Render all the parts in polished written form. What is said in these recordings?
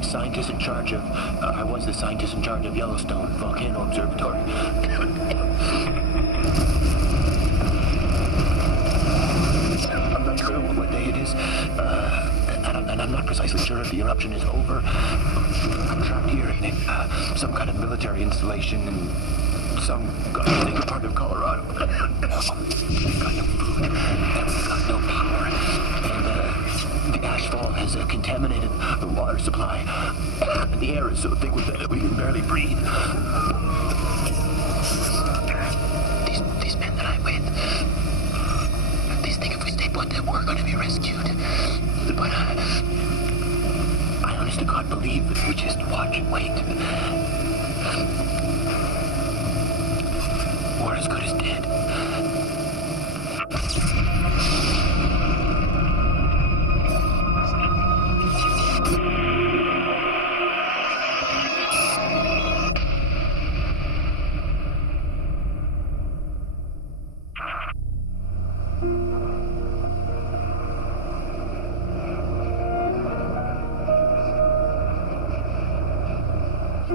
scientist in charge of... I was the scientist in charge of Yellowstone Volcano Observatory. I'm not sure what day it is, and I'm not precisely sure if the eruption is over. I'm trapped here in some kind of military installation in some godforsaken part of Colorado. We've got no food, and we've got no power, and the ashfall has contaminated the water supply, and the air is so thick with it that we can barely breathe. These men that I'm with, they think if we stay put that we're going to be rescued, but I honest to God believe if we just watch and wait, we're as good as dead.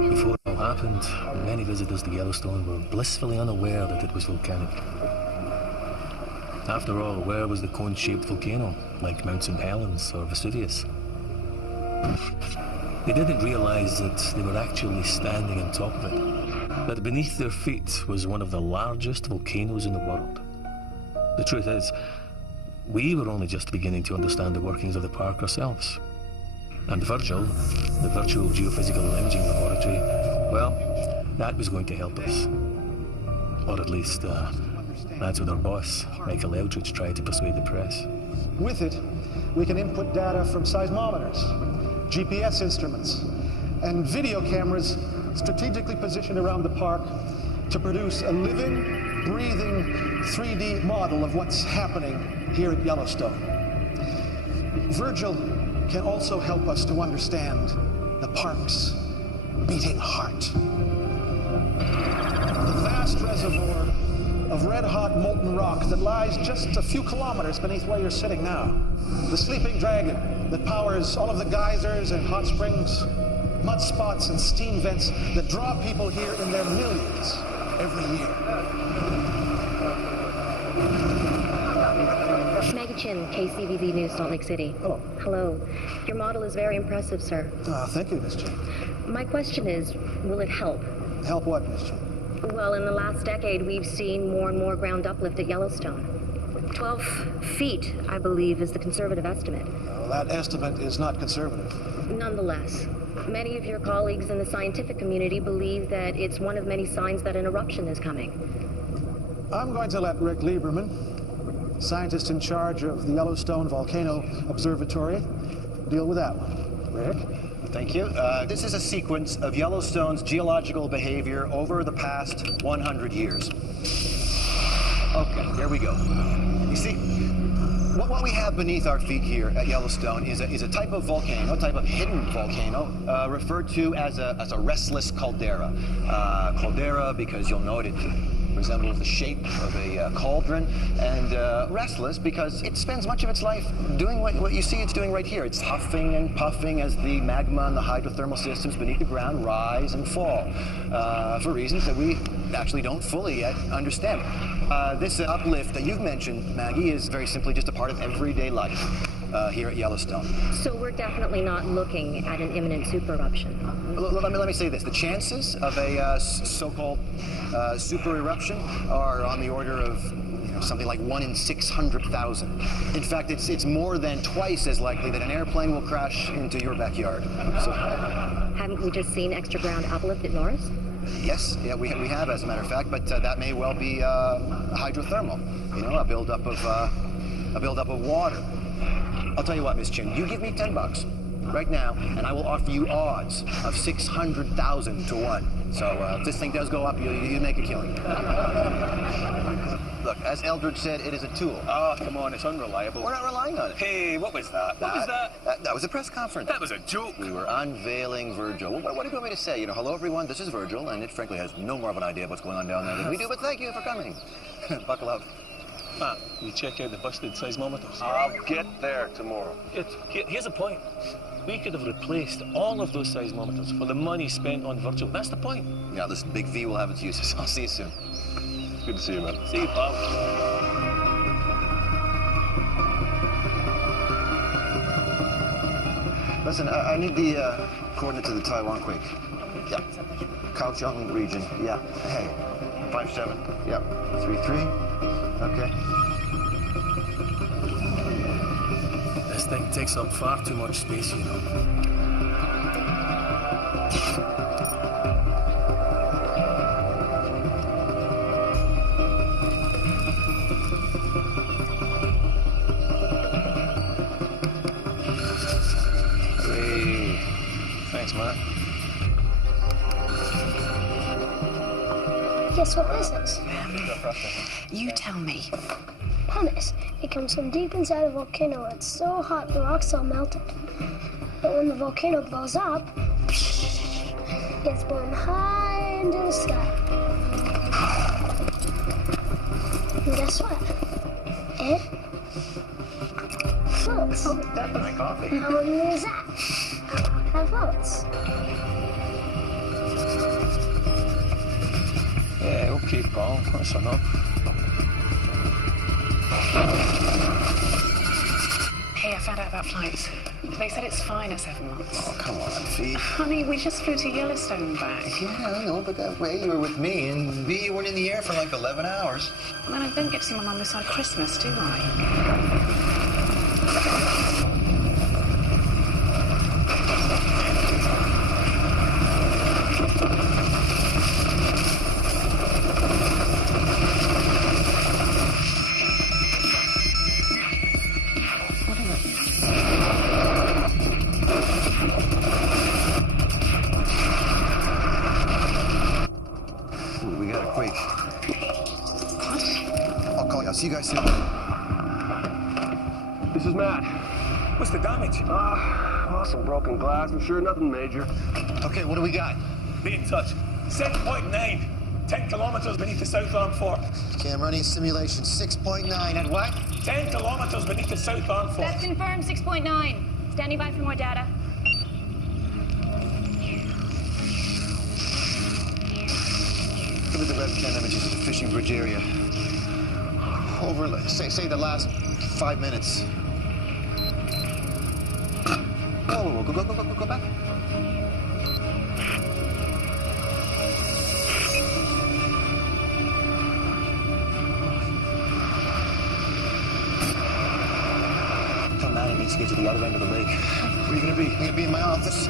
Before it all happened, many visitors to Yellowstone were blissfully unaware that it was volcanic. After all, where was the cone-shaped volcano, like Mount St. Helens or Vesuvius? They didn't realize that they were actually standing on top of it, that beneath their feet was one of the largest volcanoes in the world. The truth is, we were only just beginning to understand the workings of the park ourselves. And Virgil, the virtual geophysical imaging laboratory, well, that was going to help us. Or at least, that's what our boss, Michael Eldridge, tried to persuade the press. With it, we can input data from seismometers, GPS instruments, and video cameras strategically positioned around the park to produce a living, breathing 3D model of what's happening here at Yellowstone. Virgil can also help us to understand the park's beating heart. The vast reservoir of red-hot molten rock that lies just a few kilometers beneath where you're sitting now. The sleeping dragon that powers all of the geysers and hot springs, mud spots and steam vents that draw people here in their millions every year. Maggie Chin, KCVZ News, Salt Lake City. Hello. Hello. Your model is very impressive, sir. Thank you, Miss Chin. My question is, will it help? Help what, Miss Chin? Well, in the last decade, we've seen more and more ground uplift at Yellowstone. 12 feet, I believe, is the conservative estimate. Well, that estimate is not conservative. Nonetheless, many of your colleagues in the scientific community believe that it's one of many signs that an eruption is coming. I'm going to let Rick Lieberman, scientist in charge of the Yellowstone Volcano Observatory, deal with that one. Rick? Thank you. This is a sequence of Yellowstone's geological behavior over the past 100 years. Okay, here we go. You see, what we have beneath our feet here at Yellowstone is a type of volcano, a type of hidden volcano, referred to as a restless caldera. Caldera because you'll note it resembles the shape of a cauldron, and restless because it spends much of its life doing what you see it's doing right here. It's huffing and puffing as the magma and the hydrothermal systems beneath the ground rise and fall for reasons that we actually don't fully yet understand. This uplift that you've mentioned, Maggie, is very simply just a part of everyday life here at Yellowstone. So we're definitely not looking at an imminent super eruption. Let me say this. The chances of a so-called super eruption are on the order of something like 1 in 600,000. In fact, it's more than twice as likely that an airplane will crash into your backyard. So, haven't we just seen extra ground uplift at Norris? Yes, yeah, we have, as a matter of fact, but that may well be hydrothermal. A buildup of water. I'll tell you what, Miss Chin, you give me $10 right now, and I will offer you odds of 600,000 to 1. So if this thing does go up, you make a killing. Look, as Eldridge said, it is a tool. Oh, come on, it's unreliable. We're not relying on it. Hey, what was that? What was that? That was a press conference. That was a joke. We were unveiling Virgil. What do you want me to say? Hello, everyone, this is Virgil, and it frankly has no more of an idea of what's going on down there than we do, but thank you for coming. Buckle up. Matt, you check out the busted seismometers. I'll get there tomorrow. Here's the point. We could have replaced all of those seismometers for the money spent on virtual. That's the point. Yeah, listen, Big V will have its uses. I'll see you soon. Good to see you, man. See you, pal. Listen, I need the coordinates of the Taiwan quake. Yeah. Kaohsiung region. Yeah. Hey. 57. Yep. 33. Okay. This thing takes up far too much space, you know. Hey. Thanks, Matt. Guess what this is? You tell me. Pumice. It comes from deep inside a volcano. It's so hot the rocks all melted. But when the volcano blows up, it's blown high into the sky. And guess what? It floats. Oh, that's my coffee. How many is that? That floats. Yeah, okay, pal. That's enough. Hey, I found out about flights. They said it's fine at 7 months. Oh, come on, Fee. Honey, we just flew to Yellowstone and back. Yeah, I know, but that way you were with me, and B, you weren't in the air for like 11 hours. And then I don't get to see my mum this side of Christmas, do I? We got a quake. I'll call you. I'll see you guys soon. This is Matt. What's the damage? Some broken glass. I'm sure nothing major. Okay, what do we got? Be in touch. 7.9. 10 kilometers beneath the South Arm Fort. Okay, I'm running simulation 6.9 at what? 10 kilometers beneath the South Arm Fort. That's confirmed, 6.9. Standing by for more data. Look at the webcam images of the fishing bridge area. Over, say the last 5 minutes. Whoa, go back. Tell Matt he needs to get to the other end of the lake. Where are you gonna be? I'm gonna be in my office.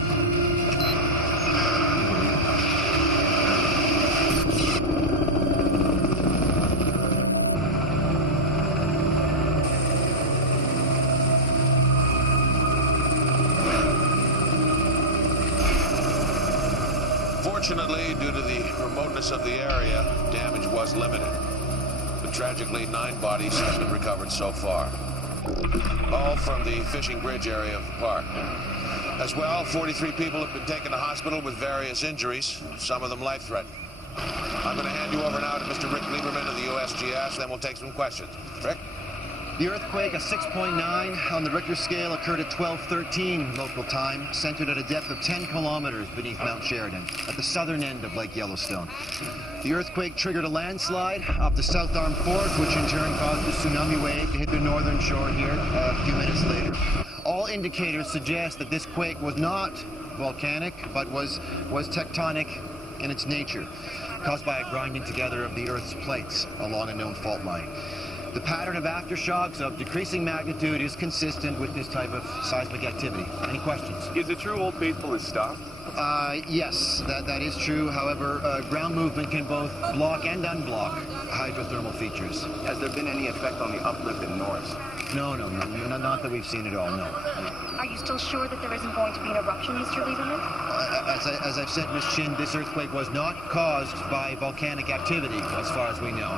Fortunately, due to the remoteness of the area, damage was limited. But tragically, 9 bodies have been recovered so far. All from the fishing bridge area of the park. As well, 43 people have been taken to hospital with various injuries, some of them life-threatening. I'm going to hand you over now to Mr. Rick Lieberman of the USGS, then we'll take some questions. Rick? The earthquake, a 6.9 on the Richter scale, occurred at 12:13 local time, centered at a depth of 10 kilometers beneath Mount Sheridan, at the southern end of Lake Yellowstone. The earthquake triggered a landslide off the South Arm Fort, which in turn caused a tsunami wave to hit the northern shore here a few minutes later. All indicators suggest that this quake was not volcanic, but was tectonic in its nature, caused by a grinding together of the Earth's plates along a known fault line. The pattern of aftershocks of decreasing magnitude is consistent with this type of seismic activity. Any questions? Is it true Old Faithful is stopped? Yes, that is true. However, ground movement can both block and unblock hydrothermal features. Has there been any effect on the uplift in Norris? No, not that we've seen at all, no. Are you still sure that there isn't going to be an eruption, Mr. Lieberman? As I've said, Miss Chin, this earthquake was not caused by volcanic activity, as far as we know.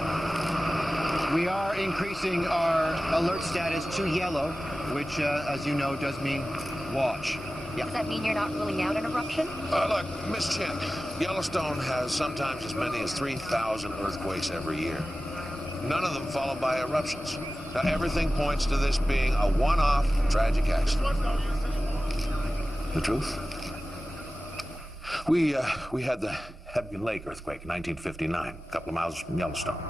We are increasing our alert status to yellow, which, as you know, does mean watch. Yeah. Does that mean you're not ruling out an eruption? Look, Miss Chin, Yellowstone has sometimes as many as 3,000 earthquakes every year. None of them followed by eruptions. Now, everything points to this being a one-off tragic accident. The truth? We had the Hebgen Lake earthquake in 1959, a couple of miles from Yellowstone.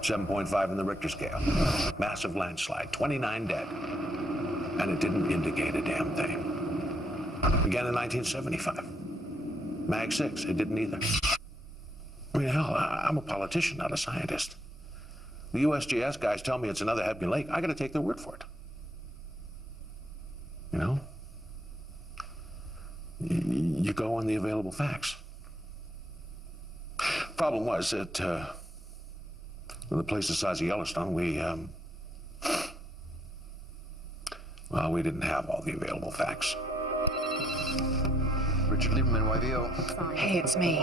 7.5 in the Richter scale. Massive landslide, 29 dead. And it didn't indicate a damn thing. Again in 1975. Mag 6, it didn't either. I mean, hell, I'm a politician, not a scientist. The USGS guys tell me it's another Hebgen Lake. I gotta take their word for it. You know? You go on the available facts. Problem was that, with a place the size of Yellowstone, we didn't have all the available facts. Richard Lieberman, YVO. Hey, it's me.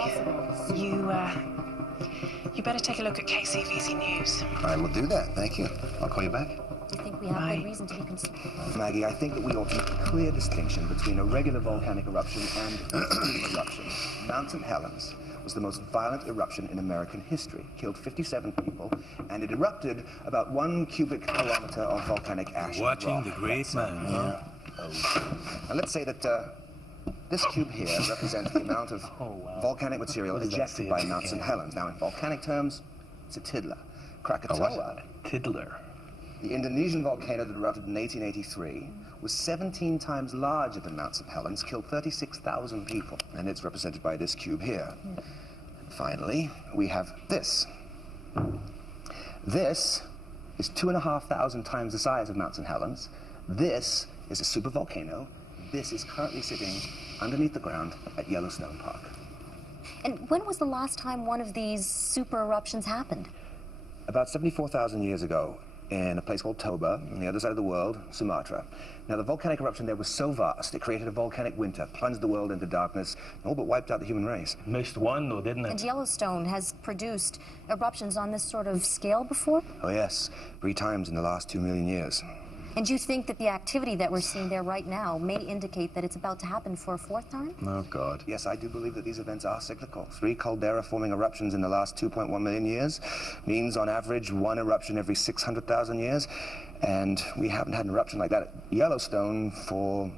You better take a look at KCVZ News. I will do that, thank you. I'll call you back. I think we have good reason to be concerned. Maggie, I think that we ought to make a clear distinction between a regular volcanic eruption and an eruption. Mount St. Helens was the most violent eruption in American history, killed 57 people, and it erupted about 1 cubic kilometer of volcanic ash. Watching the great man, huh? And let's say that this cube here represents the amount of volcanic material ejected by Mount St. Helens. Now, in volcanic terms, it's a tiddler. Krakatoa, Tiddler. the Indonesian volcano that erupted in 1883, was 17 times larger than Mount St. Helens, killed 36,000 people, and it's represented by this cube here. Finally, we have this. This is 2,500 times the size of Mount St. Helens. This is a supervolcano. This is currently sitting underneath the ground at Yellowstone Park. And when was the last time one of these super eruptions happened? About 74,000 years ago, in a place called Toba, on the other side of the world, Sumatra. Now, the volcanic eruption there was so vast, it created a volcanic winter, plunged the world into darkness, and all but wiped out the human race. Missed one, though, didn't it? And Yellowstone has produced eruptions on this sort of scale before? Oh, yes. 3 times in the last 2 million years. And you think that the activity that we're seeing there right now may indicate that it's about to happen for a 4th time? Oh, God. Yes, I do believe that these events are cyclical. 3 caldera-forming eruptions in the last 2.1 million years means, on average, 1 eruption every 600,000 years. And we haven't had an eruption like that at Yellowstone for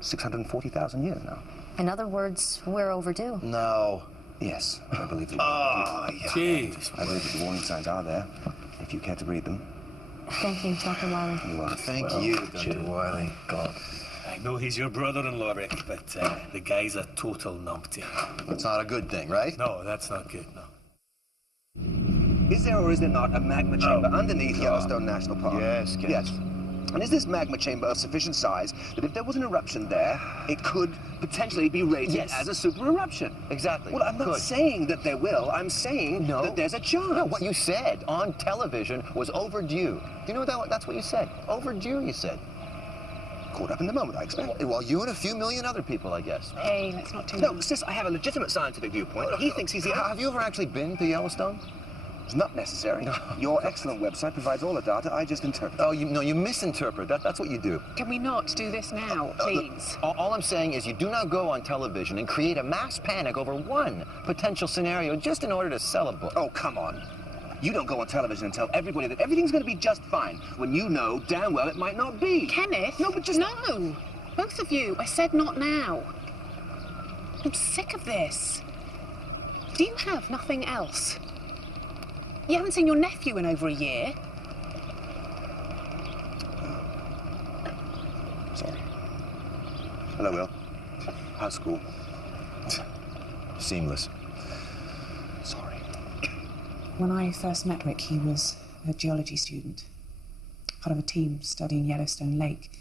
640,000 years now. In other words, we're overdue. No. Yes, I believe that. Jeez. I believe that the warning signs are there, if you care to read them. Thank you, Dr. Wiley. You're welcome. Thank you, Dr. Wiley. God. I know he's your brother-in-law, Rick, but the guy's a total numpty. That's not a good thing, right? No, that's not good, no. Is there or is there not a magma chamber underneath Yellowstone National Park? Yes, Yes. And is this magma chamber of sufficient size that if there was an eruption there, it could potentially be rated as a super eruption? Exactly. Well, I'm not saying that there will. I'm saying that there's a chance. No, what you said on television was overdue. Do you know that's what you said? Overdue, you said. Caught up in the moment, I expect. Well, you and a few million other people, I guess. Hey, let's not do No, sis, I have a legitimate scientific viewpoint. He thinks he's the... Have you ever actually been to Yellowstone? It's not necessary. Your excellent website provides all the data. I just interpret. Oh, you misinterpret. That's what you do. Can we not do this now, please? All I'm saying is you do not go on television and create a mass panic over one potential scenario just in order to sell a book. Oh, come on. You don't go on television and tell everybody that everything's going to be just fine when you know damn well it might not be. Kenneth? No, but just... No! Both of you. I said not now. I'm sick of this. Do you have nothing else? You haven't seen your nephew in over a year. Sorry. Hello, Will. How's school? Seamless. Sorry. When I first met Rick, he was a geology student, part of a team studying Yellowstone Lake.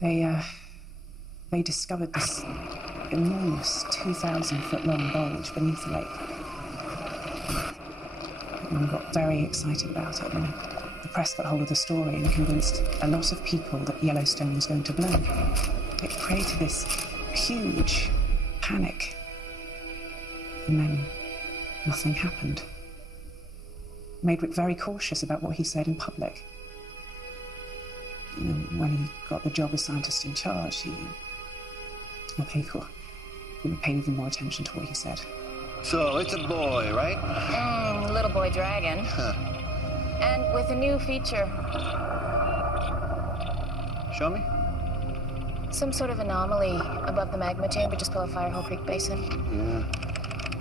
They discovered this enormous 2,000-foot-long bulge beneath the lake. And we got very excited about it, and the press got hold of the story and convinced a lot of people that Yellowstone was going to blow. It created this huge panic, and then nothing happened. It made Rick very cautious about what he said in public. You know, when he got the job as scientist in charge, he paid even more attention to what he said. So, it's a boy, right? Little boy dragon. Huh. And with a new feature. Show me. Some sort of anomaly above the magma chamber just below Firehole Creek Basin. Yeah.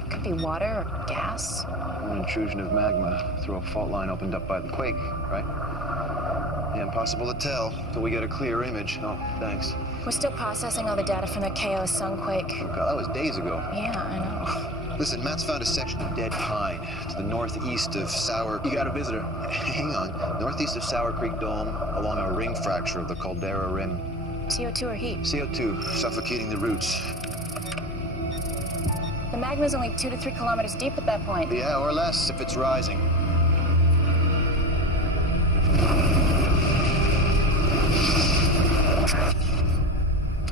Could be water or gas. An intrusion of magma through a fault line opened up by the quake, right? Yeah, impossible to tell till we get a clear image. Oh, thanks. We're still processing all the data from that KOS sunquake. Oh, God, that was days ago. Yeah, I know. Listen, Matt's found a section of dead pine to the northeast of Sour Creek. You got a visitor. Hang on. Northeast of Sour Creek Dome, along a ring fracture of the Caldera Rim. CO2 or heat? CO2, suffocating the roots. The magma's only 2 to 3 kilometers deep at that point. Yeah, or less if it's rising.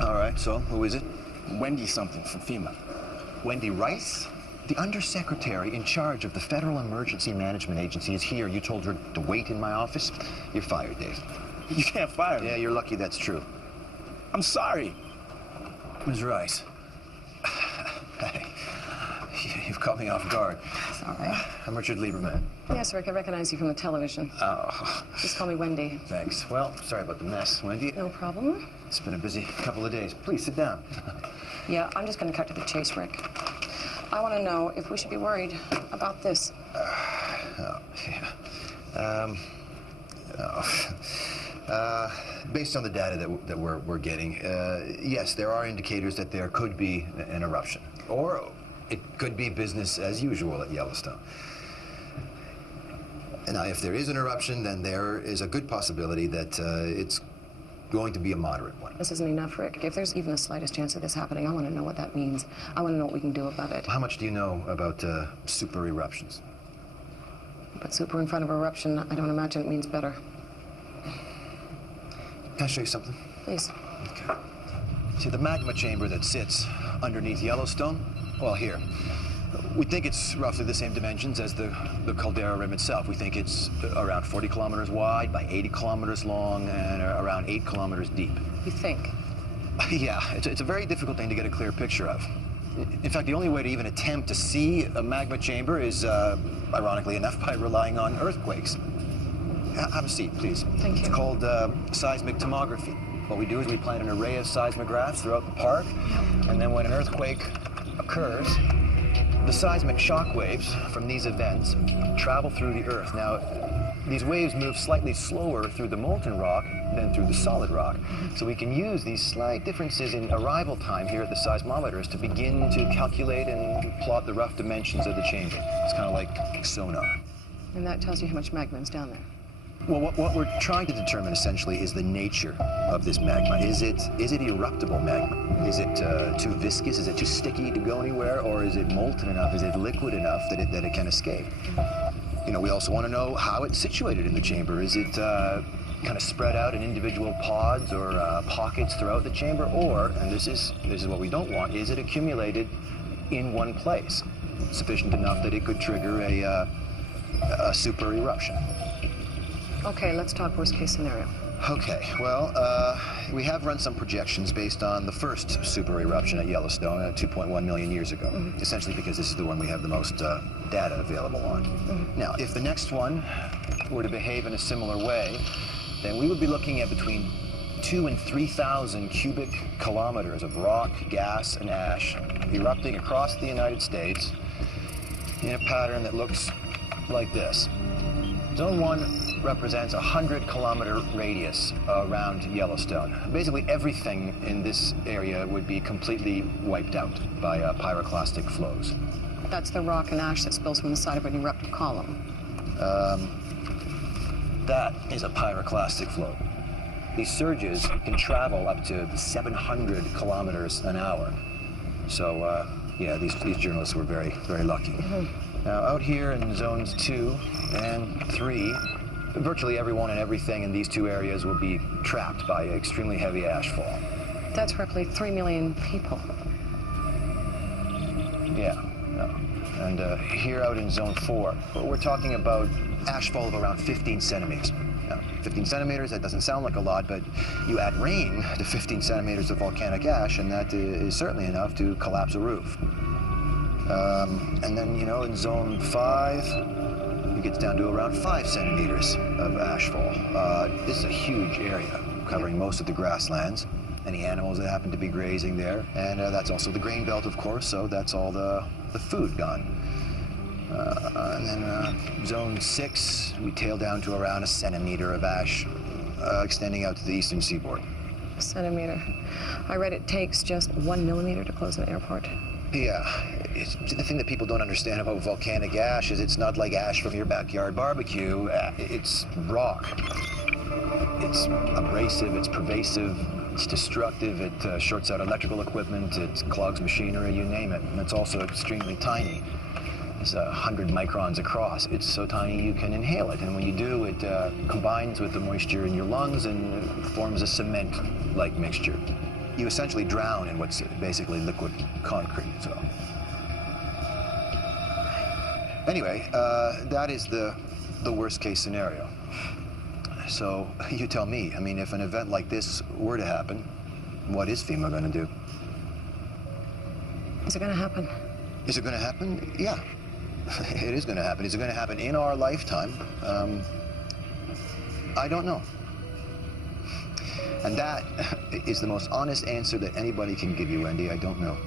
All right, so who is it? Wendy something from FEMA. Wendy Rice? The undersecretary in charge of the Federal Emergency Management Agency is here. You told her to wait in my office? You're fired, Dave. You can't fire me. Yeah, you're lucky that's true. I'm sorry. Ms. Rice. Hey, you've caught me off guard. Sorry. I'm Richard Lieberman. Yes, Rick, I recognize you from the television. Oh. Just call me Wendy. Thanks. Well, sorry about the mess, Wendy. No problem. It's been a busy couple of days. Please sit down. Yeah, I'm just going to cut to the chase, Rick. I want to know if we should be worried about this. Based on the data that we're getting, yes, there are indicators that there could be an eruption. Or it could be business as usual at Yellowstone. Now, if there is an eruption, then there is a good possibility that it's going to be a moderate one. This isn't enough, Rick. If there's even the slightest chance of this happening, I want to know what that means. I want to know what we can do about it. How much do you know about super eruptions? But super in front of eruption, I don't imagine it means better. Can I show you something? Please. Okay. See the magma chamber that sits underneath Yellowstone? Well, here. We think it's roughly the same dimensions as the Caldera Rim itself. We think it's around 40 kilometers wide by 80 kilometers long and around 8 kilometers deep. You think? Yeah, it's a very difficult thing to get a clear picture of. In fact, the only way to even attempt to see a magma chamber is, ironically enough, by relying on earthquakes. Have a seat, please. Thank you. It's called seismic tomography. What we do is we plant an array of seismographs throughout the park, and then when an earthquake occurs, the seismic shock waves from these events travel through the earth. Now, these waves move slightly slower through the molten rock than through the solid rock. So we can use these slight differences in arrival time here at the seismometers to begin to calculate and plot the rough dimensions of the chamber. It's kind of like sonar. And that tells you how much magma is down there. Well, what we're trying to determine essentially is the nature of this magma. Is it eruptible magma? Is it too viscous? Is it too sticky to go anywhere? Or is it molten enough? Is it liquid enough that it can escape? You know, we also want to know how it's situated in the chamber. Is it kind of spread out in individual pods or pockets throughout the chamber? Or, and this is what we don't want, is it accumulated in one place, sufficient enough that it could trigger a super eruption? Okay, let's talk worst case scenario. Okay, well, we have run some projections based on the first super eruption at Yellowstone 2.1 million years ago, essentially because this is the one we have the most data available on. Now, if the next one were to behave in a similar way, then we would be looking at between 2,000 and 3,000 cubic kilometers of rock, gas, and ash erupting across the United States in a pattern that looks like this. Zone 1 represents a 100-kilometer radius around Yellowstone. Basically, everything in this area would be completely wiped out by pyroclastic flows. That's the rock and ash that spills from the side of an eruptive column. That is a pyroclastic flow. These surges can travel up to 700 kilometers an hour. So, yeah, these journalists were very, very lucky. Now, out here in zones 2 and 3, virtually everyone and everything in these two areas will be trapped by extremely heavy ashfall. That's roughly 3 million people. Yeah. And here out in zone 4, we're talking about ashfall of around 15 centimeters. Now, 15 centimeters, that doesn't sound like a lot, but you add rain to 15 centimeters of volcanic ash, and that is certainly enough to collapse a roof. And then, you know, in zone 5, gets down to around 5 centimeters of ashfall. This is a huge area covering most of the grasslands. Any animals that happen to be grazing there. And that's also the grain belt, of course, so that's all the food gone. And then zone 6, we tail down to around 1 centimeter of ash, extending out to the eastern seaboard. A centimeter. I read it takes just 1 millimeter to close an airport. Yeah, the thing that people don't understand about volcanic ash is it's not like ash from your backyard barbecue. It's rock. It's abrasive, it's pervasive, it's destructive, it shorts out electrical equipment, it clogs machinery, you name it. And it's also extremely tiny. It's 100 microns across. It's so tiny you can inhale it, and when you do, it combines with the moisture in your lungs and forms a cement-like mixture. You essentially drown in what's basically liquid concrete, so. Anyway, that is the worst case scenario. So you tell me, I mean, if an event like this were to happen, what is FEMA gonna do? Is it gonna happen? Is it gonna happen? Yeah, it is gonna happen. Is it gonna happen in our lifetime? I don't know. And that is the most honest answer that anybody can give you, Wendy. I don't know.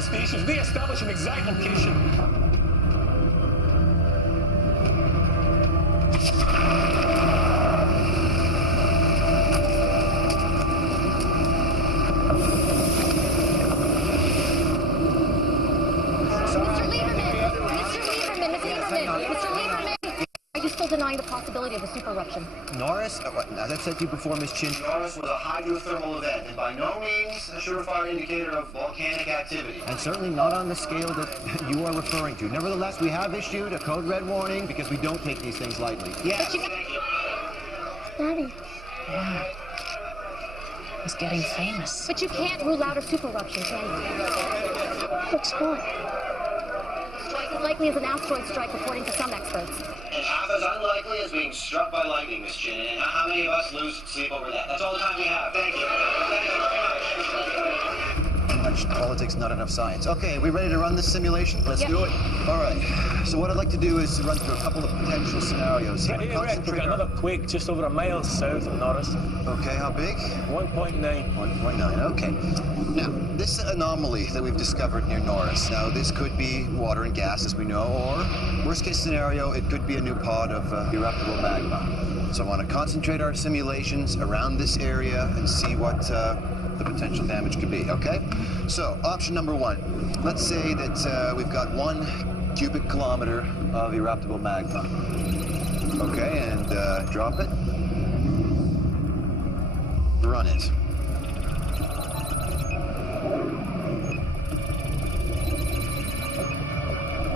Stations. They establish an exact location. Denying the possibility of a super eruption. Norris, as I've said to you before, Miss Chin, Norris was a hydrothermal event, and by no means a surefire indicator of volcanic activity. And certainly not on the scale that you are referring to. Nevertheless, we have issued a code red warning because we don't take these things lightly. Yes. Daddy. Yeah. He's getting famous. But you can't rule out a super eruption, can you? What's what? Twice as likely as an asteroid strike, according to some experts. And half as unlikely as being struck by lightning, Miss Chin. And how many of us lose sleep over that? That's all the time we have. Thank you. Thank you very much. Too much politics, not enough science. Okay, we ready to run this simulation? Let's do it. All right. So what I'd like to do is run through a couple of potential scenarios here. We've got another quake just over a mile south of Norris. Okay, how big? 1.9. 1.9, okay. Now, this anomaly that we've discovered near Norris, now this could be water and gas, as we know, or worst case scenario, it could be a new pod of eruptible magma. So I want to concentrate our simulations around this area and see what the potential damage could be, okay? So, option number one. Let's say that we've got 1 cubic kilometer of eruptible magma. Okay, and drop it. Run it.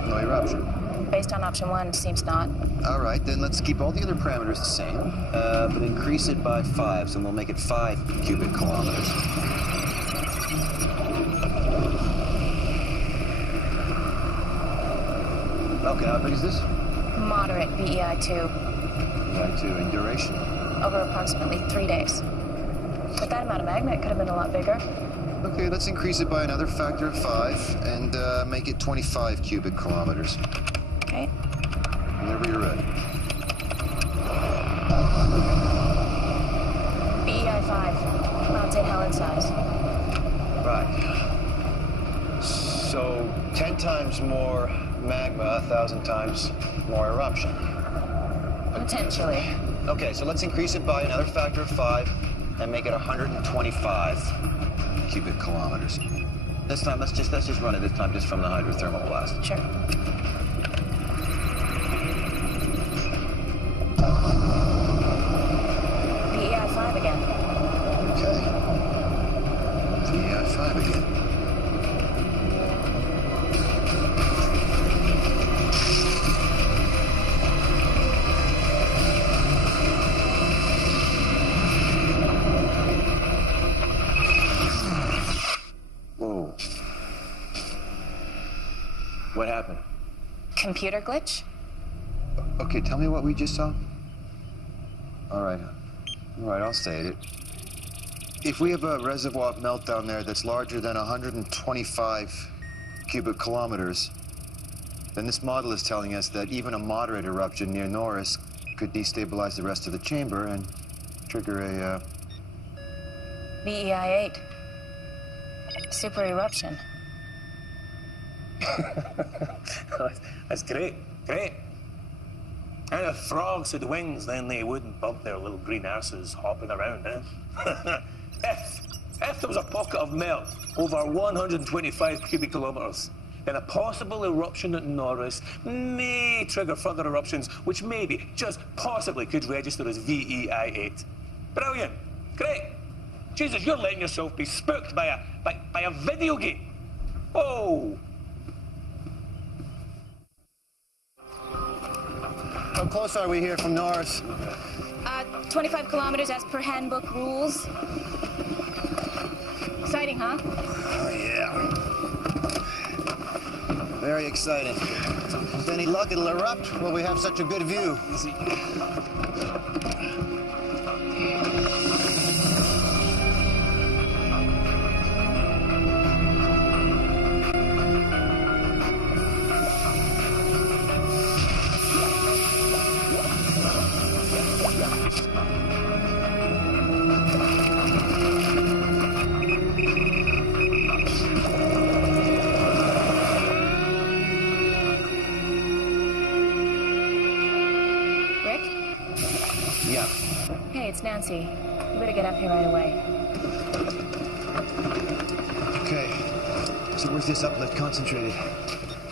No eruption. Based on option 1, seems not. All right, then let's keep all the other parameters the same, but increase it by 5, so we'll make it 5 cubic kilometers. Okay, how big is this? Moderate BEI2. BEI2 in duration? Over approximately 3 days. But that amount of magma, it could have been a lot bigger. Okay, let's increase it by another factor of 5 and make it 25 cubic kilometers. Okay. Whenever you're ready. BEI 5, Mount St. Helens size. Right. So 10 times more magma, 1,000 times more eruption. Potentially. Okay, so let's increase it by another factor of 5 and make it 125 cubic kilometers. This time, let's just run it this time just from the hydrothermal blast. Sure. BEI 5 again. Okay. BEI 5 again. Whoa. What happened? Computer glitch? Okay, tell me what we just saw. All right, I'll state it. If we have a reservoir meltdown there that's larger than 125 cubic kilometers, then this model is telling us that even a moderate eruption near Norris could destabilize the rest of the chamber and trigger a... BEI 8. Super eruption. That's great. And if frogs had wings, then they wouldn't bump their little green arses hopping around, eh? If there was a pocket of melt over 125 cubic kilometers, then a possible eruption at Norris may trigger further eruptions, which maybe, just possibly, could register as VEI 8. Brilliant. Great. Jesus, you're letting yourself be spooked by a video game. Whoa. How close are we here from Norris? 25 kilometers as per handbook rules. Exciting, huh? Oh, yeah. Very exciting. With any luck, it'll erupt while we have such a good view. Nancy, you better get up here right away. Okay. So where's this uplift concentrated?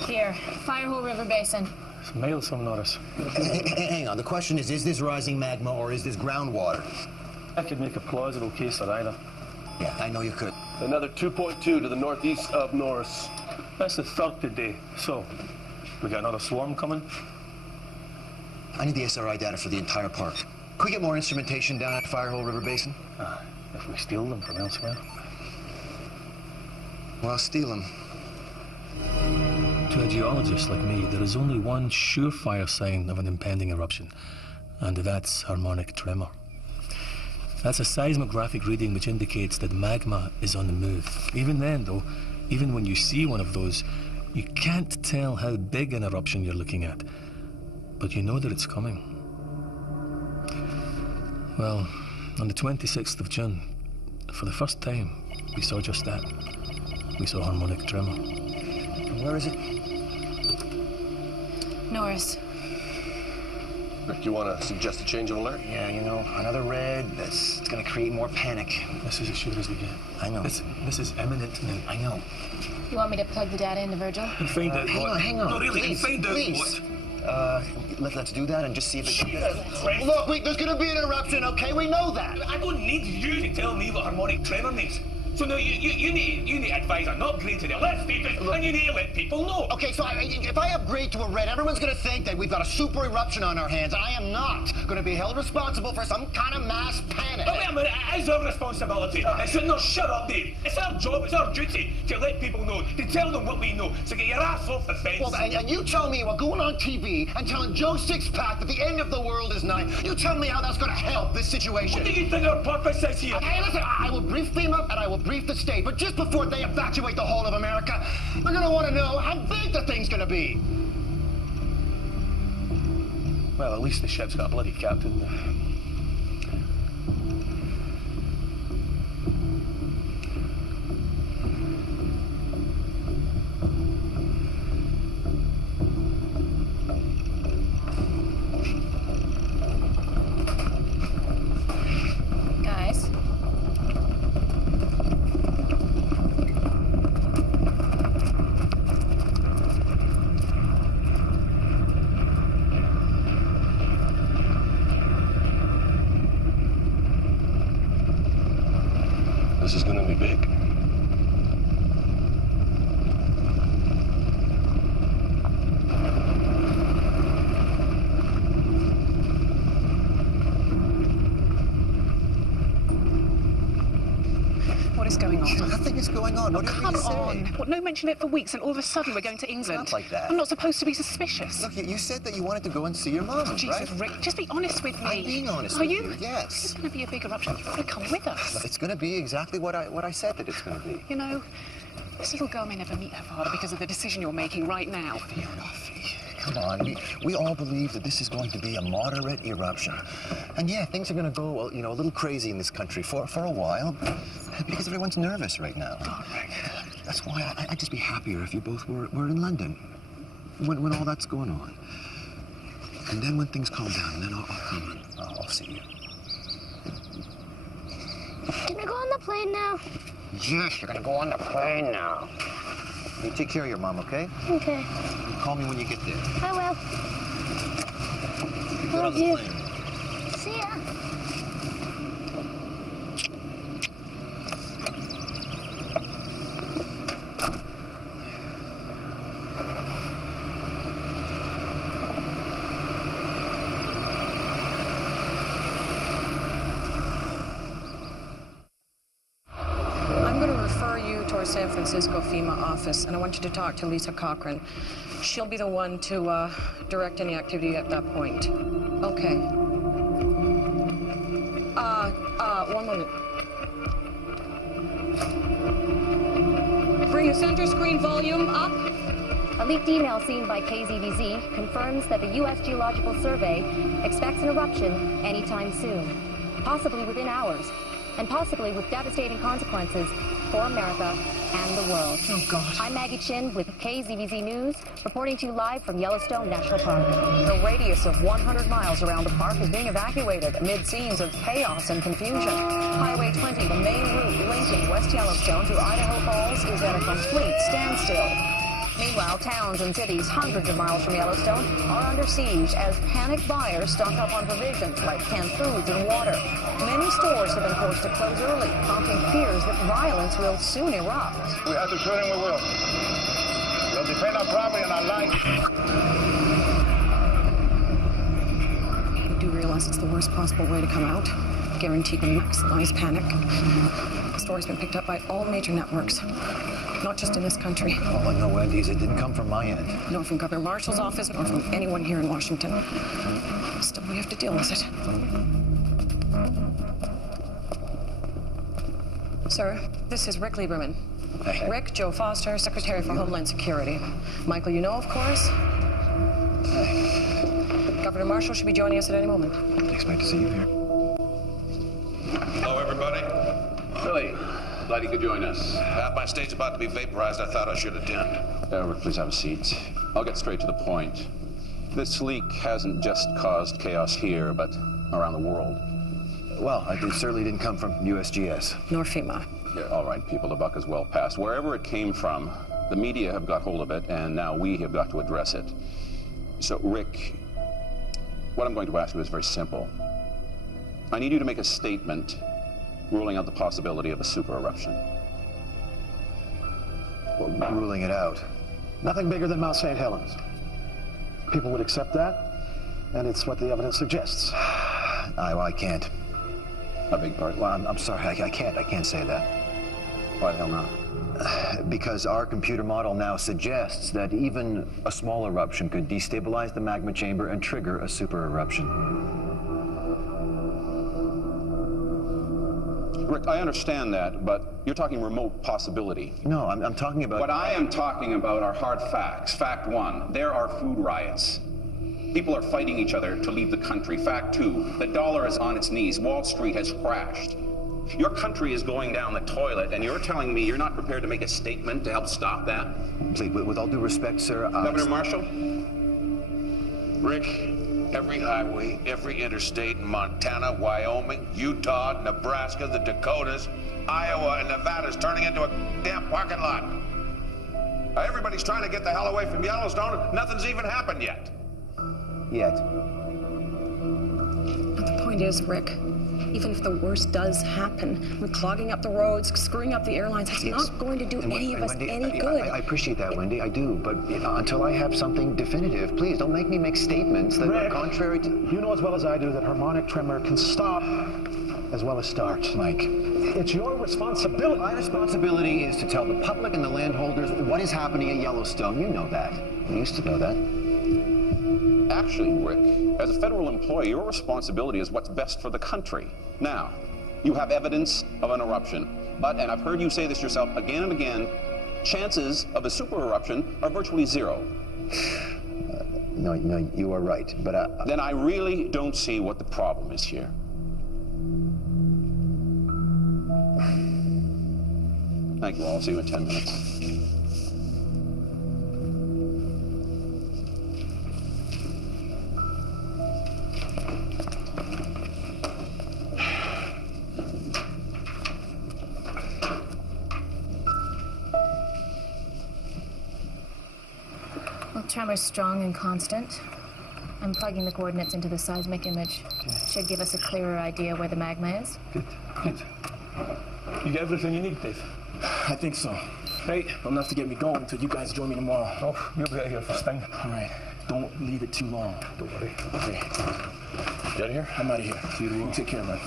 Here, Firehole River Basin. It's miles from Norris. Hang on. The question is this rising magma or is this groundwater? I could make a plausible case for either. Yeah, I know you could. Another 2.2 to the northeast of Norris. That's the third today. So, we got another swarm coming? I need the SRI data for the entire park. Could we get more instrumentation down at Firehole River Basin? If we steal them from elsewhere. Well, steal them. To a geologist like me, there is only one surefire sign of an impending eruption, and that's harmonic tremor. That's a seismographic reading which indicates that magma is on the move. Even then, though, even when you see one of those, you can't tell how big an eruption you're looking at, but you know that it's coming. Well, on the 26th of June, for the first time, we saw just that. We saw harmonic tremor. And where is it? Norris. Rick, do you want to suggest a change of alert? Yeah, you know, another red, it's going to create more panic. This is as sure as we get. I know. This is imminent now. I know. You want me to plug the data into Virgil? And find out what... Hang on. No, really, please, find out please. what... Let's do that and just see if it... Look, there's going to be an eruption, okay? We know that. I don't need you to tell me what harmonic tremor means. So now you need to advise an upgrade to the alert status, and you need to let people know. Okay, so if I upgrade to a red, everyone's going to think that we've got a super eruption on our hands. I am not going to be held responsible for some kind of mass panic. Oh, wait a minute, it is our responsibility. No, shut up, Dave. It's our job, it's our duty to let people know, to tell them what we know. So get your ass off the fence. Well, and you tell me we're going on TV and telling Joe Sixpack that the end of the world is nigh. You tell me how that's going to help this situation. What do you think our purpose is here? Hey, listen, I will brief FEMA and I will brief the state, but just before they evacuate the whole of America, they're gonna want to know how big the thing's gonna be. Well, at least the ship's got a bloody captain. Guys. This is gonna be big. What is going on? Nothing is going on. What do you Come mean to say? on. What, no mention of it for weeks, and all of a sudden we're going to England. Not like that. I'm not supposed to be suspicious. Look, you said that you wanted to go and see your mom, Oh, Jesus, right? Rick, just be honest with me. I'm being honest Are with you? you, yes. This is going to be a big eruption. You've got to come with us. It's going to be exactly what I said that it's going to be. You know, this little girl may never meet her father because of the decision you're making right now. Come on, we all believe that this is going to be a moderate eruption. And yeah, things are going to go, well, you know, a little crazy in this country for a while because everyone's nervous right now. God, Rick. That's why I'd just be happier if you both were in London when all that's going on. And then when things calm down, then I'll come and I'll see you. Can I go on the plane now? Yes, you're going to go on the plane now. You take care of your mom, okay? Okay. You call me when you get there. I will. Love you. See ya. I'm going to refer you to our San Francisco FEMA office, and I want you to talk to Lisa Cochran. She'll be the one to direct any activity at that point. Okay. One moment. Bring the center screen volume up. A leaked email seen by KZVZ confirms that the U.S. Geological Survey expects an eruption anytime soon, possibly within hours, and possibly with devastating consequences for America and the world. Oh, God. I'm Maggie Chin with KZVZ News, reporting to you live from Yellowstone National Park. The radius of 100 miles around the park is being evacuated amid scenes of chaos and confusion. Highway 20, the main route linking West Yellowstone to Idaho Falls, is at a complete standstill. Meanwhile, towns and cities hundreds of miles from Yellowstone are under siege as panicked buyers stock up on provisions like canned foods and water. Many stores have been forced to close early, prompting fears that violence will soon erupt. We have to shoot him, we will. We'll defend our property and our life. We do realize it's the worst possible way to come out. Guaranteed to maximize panic. The story's been picked up by all major networks. Not just in this country. All I know, Wendy, is it didn't come from my end. Nor from Governor Marshall's office, nor from anyone here in Washington. Still, we have to deal with it. Sir, this is Rick Lieberman. Hey. Rick, Joe Foster, Secretary for Homeland Security. Michael, you know, of course. Hey. Governor Marshall should be joining us at any moment. Expect to see you here. Hello, everybody. Billy, glad you could join us. My state's about to be vaporized. I thought I should attend. Rick, please have a seat. I'll get straight to the point. This leak hasn't just caused chaos here, but around the world. Well, it certainly didn't come from USGS. Nor FEMA. Yeah, all right, people, the buck is well past. Wherever it came from, the media have got hold of it, and now we have got to address it. So, Rick, what I'm going to ask you is very simple. I need you to make a statement ruling out the possibility of a super eruption. Well, ruling it out. Nothing bigger than Mount St. Helens. People would accept that, and it's what the evidence suggests. I can't. I beg pardon? Well, I'm sorry, I can't say that. Why the hell not? Because our computer model now suggests that even a small eruption could destabilize the magma chamber and trigger a super eruption. Rick, I understand that, but you're talking remote possibility. No, I'm talking about... What I am talking about are hard facts. Fact one, there are food riots. People are fighting each other to leave the country. Fact two, the dollar is on its knees. Wall Street has crashed. Your country is going down the toilet, and you're telling me you're not prepared to make a statement to help stop that? Please, with all due respect, sir... Governor Marshall? Rick, every highway, every interstate in Montana, Wyoming, Utah, Nebraska, the Dakotas, Iowa, and Nevada is turning into a damn parking lot. Everybody's trying to get the hell away from Yellowstone. Nothing's even happened yet. Yet. But the point is, Rick, even if the worst does happen, with clogging up the roads, screwing up the airlines, it's not going to do any of us any good. I appreciate that, Wendy, I do. But until I have something definitive, please don't make me make statements that are contrary to... You know as well as I do that harmonic tremor can stop as well as start. Mike. It's your responsibility. My responsibility is to tell the public and the landholders what is happening at Yellowstone. You know that. You used to know that. Actually, Rick, as a federal employee, your responsibility is what's best for the country. Now, you have evidence of an eruption, but, and I've heard you say this yourself again and again, chances of a super eruption are virtually zero. No, you are right, but Then I really don't see what the problem is here. Thank you all. I'll see you in 10 minutes. Well, tremor's strong and constant. I'm plugging the coordinates into the seismic image. Should give us a clearer idea where the magma is. Good. You got everything you need, Dave? I think so. Right, enough to get me going until you guys join me tomorrow. Oh, you'll be out of here first thing. All right, don't leave it too long. Don't worry. Okay. You out of here? I'm out of here. See you tomorrow. Take care, man.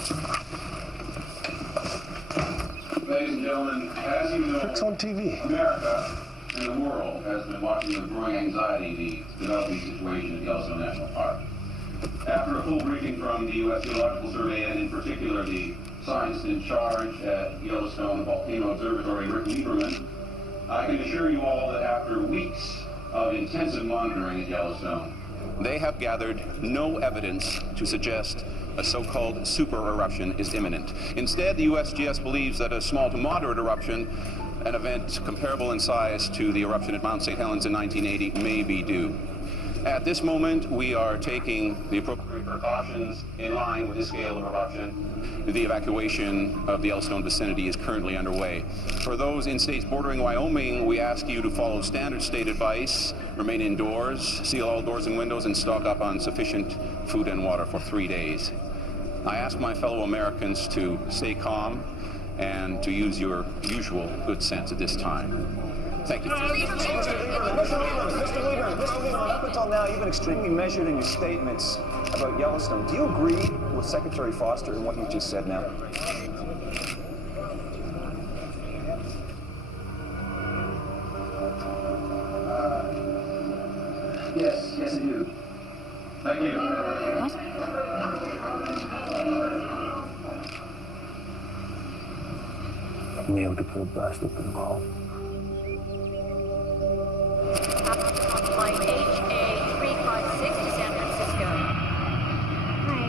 Ladies and gentlemen, as you know, It's on TV. America and the world has been watching with growing anxiety the developing situation at Yellowstone National Park. After a full briefing from the U.S. Geological Survey and in particular the scientist in charge at Yellowstone Volcano Observatory, Rick Lieberman, I can assure you all that after weeks of intensive monitoring at Yellowstone, they have gathered no evidence to suggest a so-called super eruption is imminent. Instead, the USGS believes that a small to moderate eruption, an event comparable in size to the eruption at Mount St. Helens in 1980, may be due. At this moment, we are taking the appropriate precautions in line with the scale of eruption. The evacuation of the Yellowstone vicinity is currently underway. For those in states bordering Wyoming, we ask you to follow standard state advice, remain indoors, seal all doors and windows, and stock up on sufficient food and water for 3 days. I ask my fellow Americans to stay calm and to use your usual good sense at this time. Thank you. Mr. Lieberman, up until now, you've been extremely measured in your statements about Yellowstone. Do you agree with Secretary Foster in what you just said now? Yes, I do. Thank you. Nailed the poor bastard to the wall. Flight HA356 to San Francisco. Hi.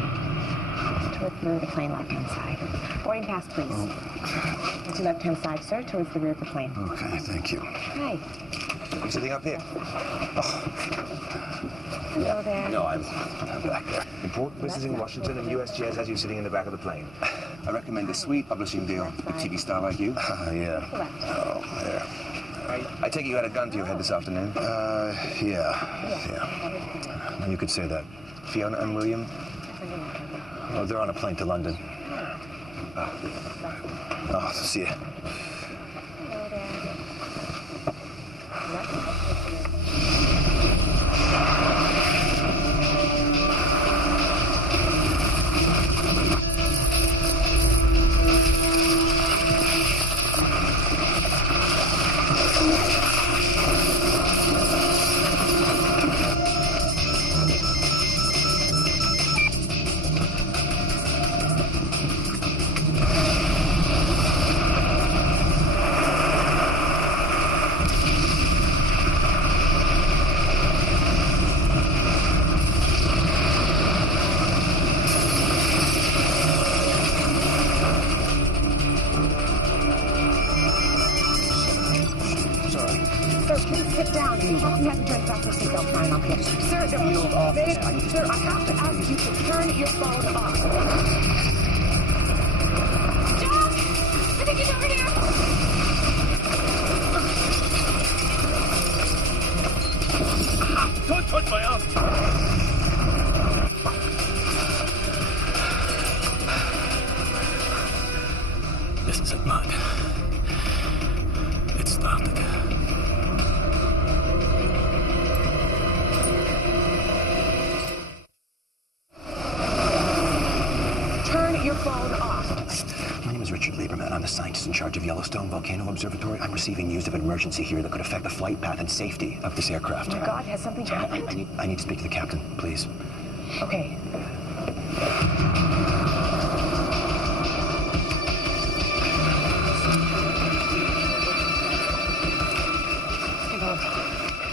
Towards the rear of the plane, left-hand side. Boarding pass, please. To left-hand side, sir, towards the rear of the plane. Okay, thank you. Hi. You sitting up here? Hello there. No, I'm back there. Important business in Washington, and USGS has you sitting in the back of the plane. I recommend a sweet publishing deal with a TV star like you. Yeah. Oh, there. I take it you had a gun to your head this afternoon? Yeah. You could say that. Fiona and William? Oh, they're on a plane to London. Oh, see ya. Sir, I have to ask you to turn your phone off. Jack! I think he's over here! Don't touch my arm! This is it, Mac. It started. Turn your phone off. My name is Richard Lieberman. I'm the scientist in charge of Yellowstone Volcano Observatory. I'm receiving news of an emergency here that could affect the flight path and safety of this aircraft. Oh my God, has something happened? I need to speak to the captain, please. Okay. Hey, Bob.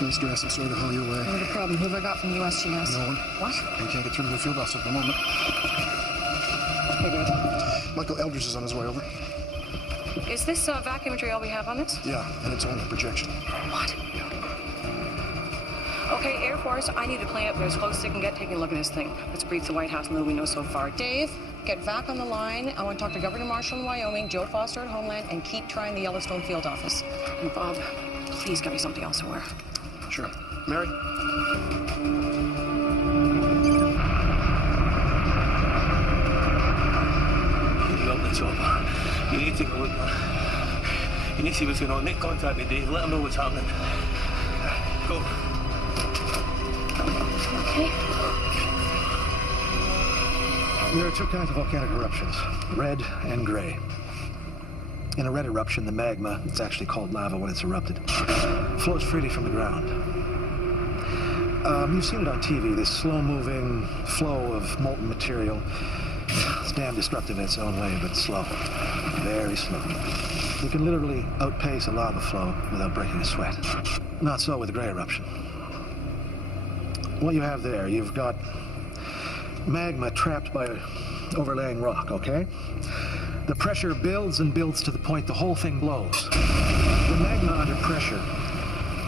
Nice dress. I'm sorry to haul you away. No problem. Who have I got from the USGS? No one. What? We can't get through to the field office at the moment. Hey, Dave. Michael Eldridge is on his way over. Is this vac imagery all we have on this? Yeah, and it's only a projection. What? Okay, Air Force, I need a plane up there as close as they can get taking a look at this thing. Let's brief the White House on what we know so far. Dave, get VAC on the line. I want to talk to Governor Marshall in Wyoming, Joe Foster at Homeland, and keep trying the Yellowstone field office. And Bob, please get me something else to wear. Sure. Mary? You got the chopper. You need to take a look, man. You need to see what's going on. Make contact with Dave. Let him know what's happening. Go. Okay. There are two kinds of volcanic eruptions, red and gray. In a red eruption, the magma, it's actually called lava when it's erupted, flows freely from the ground. You've seen it on TV, this slow-moving flow of molten material. It's damn destructive in its own way, but slow. Very slow. You can literally outpace a lava flow without breaking a sweat. Not so with a gray eruption. What you have there, you've got magma trapped by overlaying rock, okay? The pressure builds and builds to the point the whole thing blows. The magma under pressure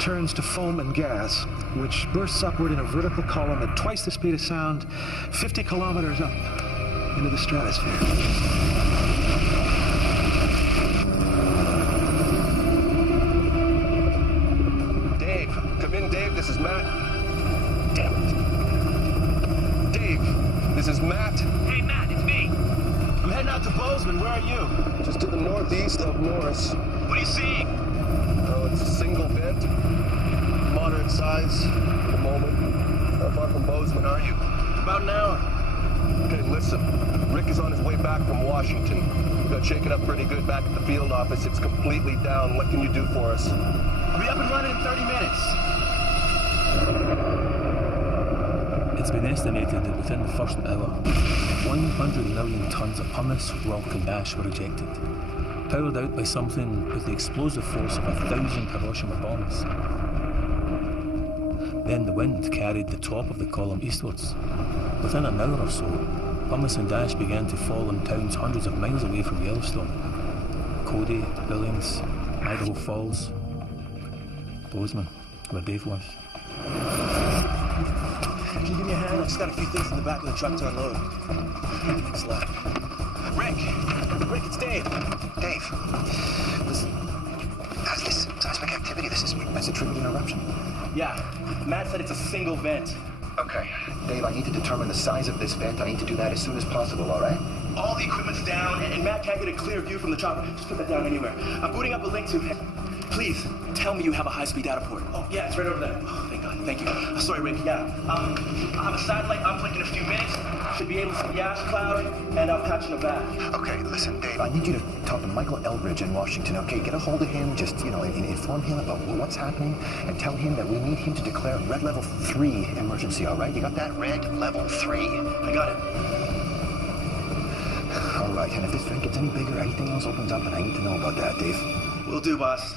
turns to foam and gas, which bursts upward in a vertical column at twice the speed of sound, 50 kilometers up into the stratosphere. Dave, come in, Dave. This is Matt. Damn it. Dave, this is Matt. Hey, Matt, it's me. I'm heading out to Bozeman. Where are you? Just to the northeast of Morris. What are you seeing? Oh, it's a single vent. Moderate size at the moment. How far from Bozeman are you? About an hour. Okay, listen. Rick is on his way back from Washington. We got shaken up pretty good back at the field office. It's completely down. What can you do for us? I'll be up and running in 30 minutes. It's been estimated that within the first hour, 100 million tons of pumice, rock and ash were ejected, powered out by something with the explosive force of 1,000 Hiroshima bombs. Then the wind carried the top of the column eastwards. Within an hour or so, pumice and ash began to fall in towns hundreds of miles away from Yellowstone. Cody, Billings, Idaho Falls, Bozeman, where Dave was. Can you give me a hand? I just got a few things in the back of the truck to unload. Thanks a lot. Rick, it's Dave. Dave, listen. How's this seismic activity? This is a triggered an eruption. Yeah, Matt said it's a single vent. Okay. Dave, I need to determine the size of this vent. I need to do that as soon as possible, all right? All the equipment's down, and Matt can't get a clear view from the chopper. Just put that down anywhere. I'm booting up a link to... Please, tell me you have a high-speed data port. Oh, yeah, it's right over there. Oh, thank God, thank you. Sorry, Rick, yeah. I'll have a satellite uplink in a few minutes. Should be able to see the ash cloud, and I'll patch in the back. Okay, listen, Dave, I need you to talk to Michael Eldridge in Washington, okay? Get a hold of him, just, inform him about what's happening, and tell him that we need him to declare Red Level 3 emergency, all right? You got that? Red Level 3. I got it. All right, and if this vent gets any bigger, anything else opens up, and I need to know about that, Dave. Will do, boss.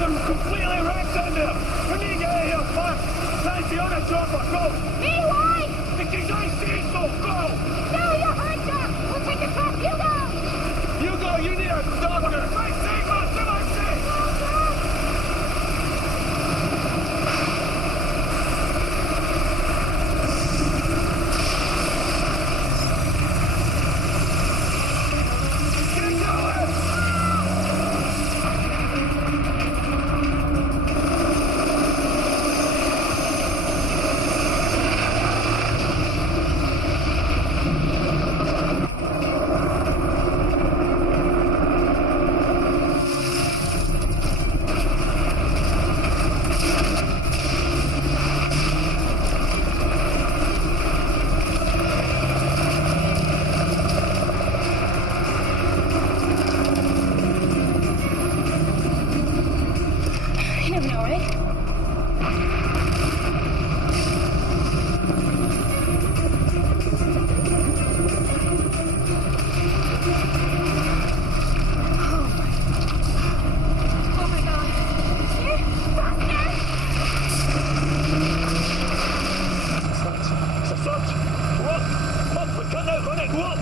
I'm completely Papa, go! Me, why? Because I say so, go! No, you're hurt, Doc. We'll take a truck. You go. You go, you need a doctor! I say, Master, I say! You never know, right? Oh my God. Here, Buster! Sofort! Walk! Hopp, wir können auch runter, walk!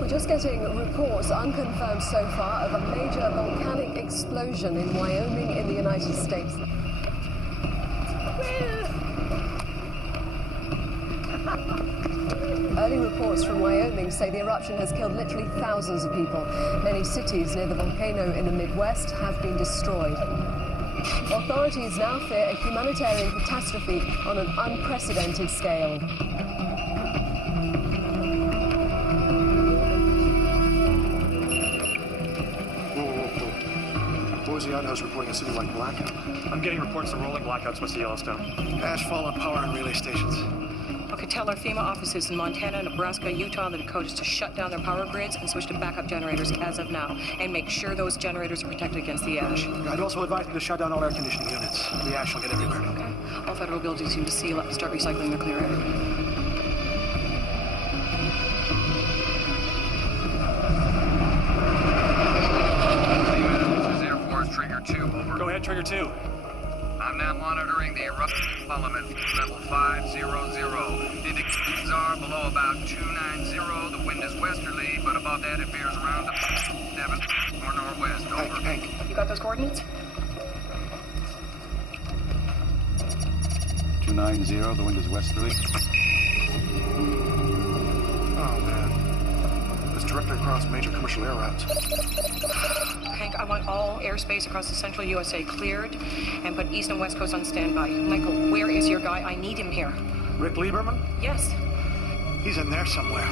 We're just getting reports, unconfirmed so far, of a major volcanic explosion in Wyoming in the United States. Early reports from Wyoming say the eruption has killed literally thousands of people. Many cities near the volcano in the Midwest have been destroyed. Authorities now fear a humanitarian catastrophe on an unprecedented scale. Boise, Idaho's reporting a citywide blackout. I'm getting reports of rolling blackouts west of Yellowstone. Ash fall on power and relay stations. Okay, tell our FEMA offices in Montana, Nebraska, Utah, and the Dakotas to shut down their power grids and switch to backup generators as of now, and make sure those generators are protected against the ash. I'd also advise them to shut down all air conditioning units. The ash will get everywhere. Okay. All federal buildings need to seal up and start recycling their clear air. Trigger 2, over. Go ahead, Trigger 2. I'm now monitoring the eruption element, level 500. The indications are below about 290. The wind is westerly, but above that it veers around to 7 or northwest, over. Hank, you got those coordinates? 290, the wind is westerly. Oh, man. It's directly across major commercial air routes. Hank, I want all airspace across the central USA cleared and put east and west coast on standby. Michael, where is your guy? I need him here. Rick Lieberman? Yes. He's in there somewhere.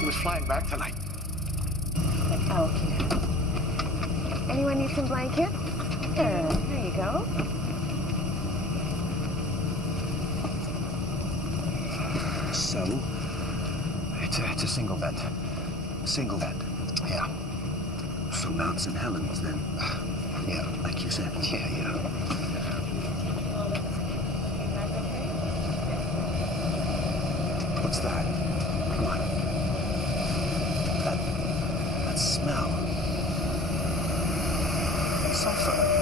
He was flying back tonight. Okay. Anyone need some blanket? There you go. So, it's a single vent. Single vent. Yeah. So Mount St. Helens, then? Yeah. Like you said? Yeah. What's that? Come on. That smell. Sulfur.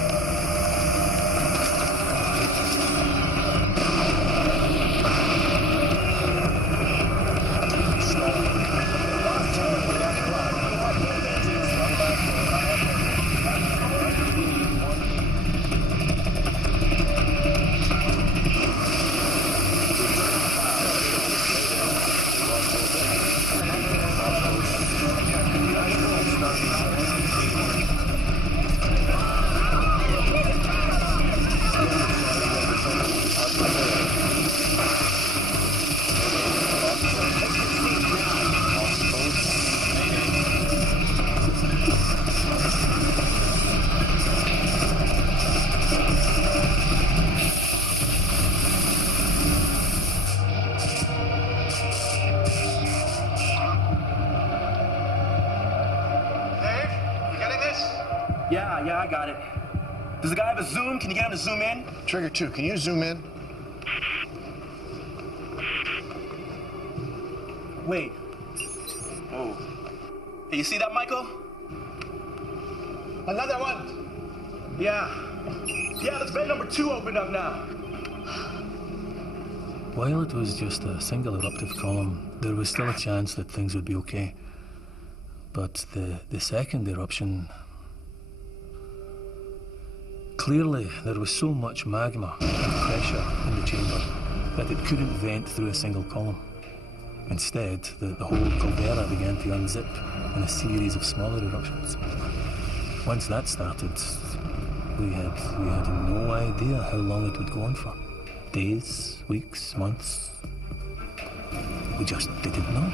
Yeah, I got it. Does the guy have a zoom? Can you get him to zoom in? Trigger 2, can you zoom in? Wait. Oh. Hey, you see that, Michael? Another one. Yeah. Yeah, this vent number 2 opened up now. While it was just a single eruptive column, there was still a chance that things would be okay. But the second eruption... Clearly, there was so much magma and pressure in the chamber that it couldn't vent through a single column. Instead, the whole caldera began to unzip in a series of smaller eruptions. Once that started, we had no idea how long it would go on for. Days, weeks, months. We just didn't know.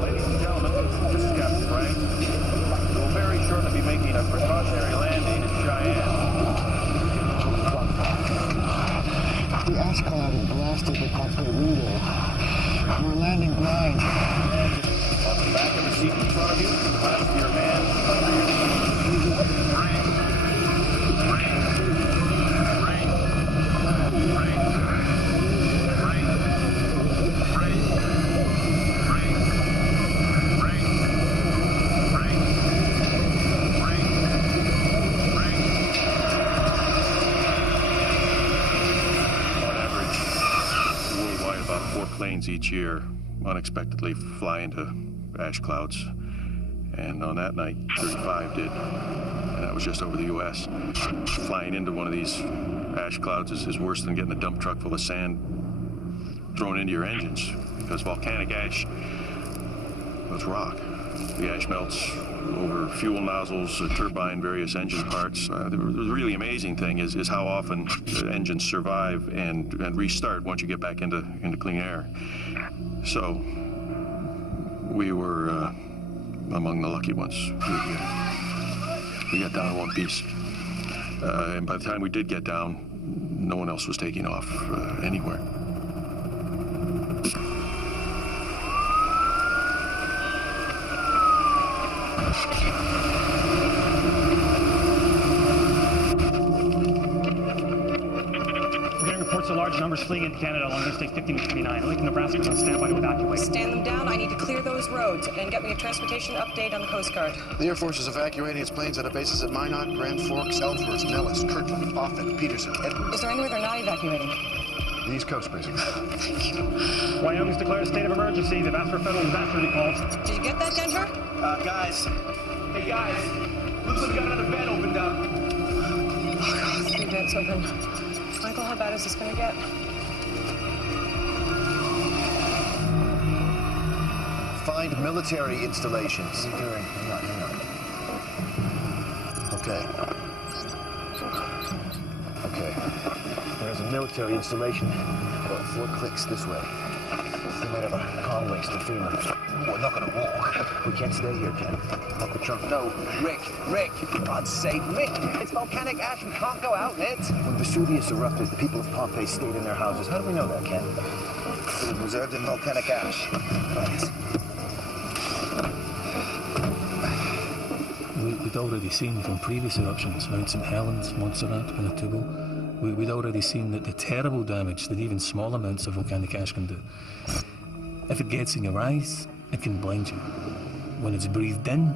Ladies and gentlemen, this is Captain Frank. We'll very shortly be making a precautionary landing in Cheyenne. The ash cloud has blasted the cockpit window. We're landing blind. On the back of the seat in front of you, clasp your hands under your knees. Planes each year unexpectedly fly into ash clouds, and on that night 35 did, and that was just over the U.S. Flying into one of these ash clouds is worse than getting a dump truck full of sand thrown into your engines, because volcanic ash, it's rock. The ash melts over fuel nozzles, turbine, various engine parts. The really amazing thing is how often the engines survive and restart once you get back into clean air. So we were among the lucky ones. We got down in one piece. And by the time we did get down, no one else was taking off anywhere. Reports of large numbers fleeing into Canada along Interstate 15 and 29. Lincoln, Nebraska is on standby to evacuate. Stand them down. I need to clear those roads and get me a transportation update on the Coast Guard. The Air Force is evacuating its planes out of bases at Minot, Grand Forks, Ellsworth, Nellis, Kirtland, Offutt, Peterson, Edwards. Is there anywhere they're not evacuating? The East Coast, basically. Thank you. Wyoming's declared a state of emergency. They've asked for federal disaster recalls. Did you get that, Denver? Guys. Hey, guys. Looks like we got another vent opened up. Oh, God, 3 vents open. Michael, how bad is this going to get? Find military installations. What are you doing? Hang on. Okay. There's a military installation about 4 clicks this way. They might have a comm links to FEMA. We're not gonna walk. We can't stay here, Ken. Lock the trunk. No, Rick, for God's sake, Rick, it's volcanic ash. We can't go out in it. When Vesuvius erupted, the people of Pompeii stayed in their houses. How do we know that, Ken? It was preserved in volcanic ash. We'd already seen from previous eruptions, Mount St. Helens, Montserrat, Pinatubo, we'd already seen that the terrible damage that even small amounts of volcanic ash can do. If it gets in your eyes, it can blind you. When it's breathed in,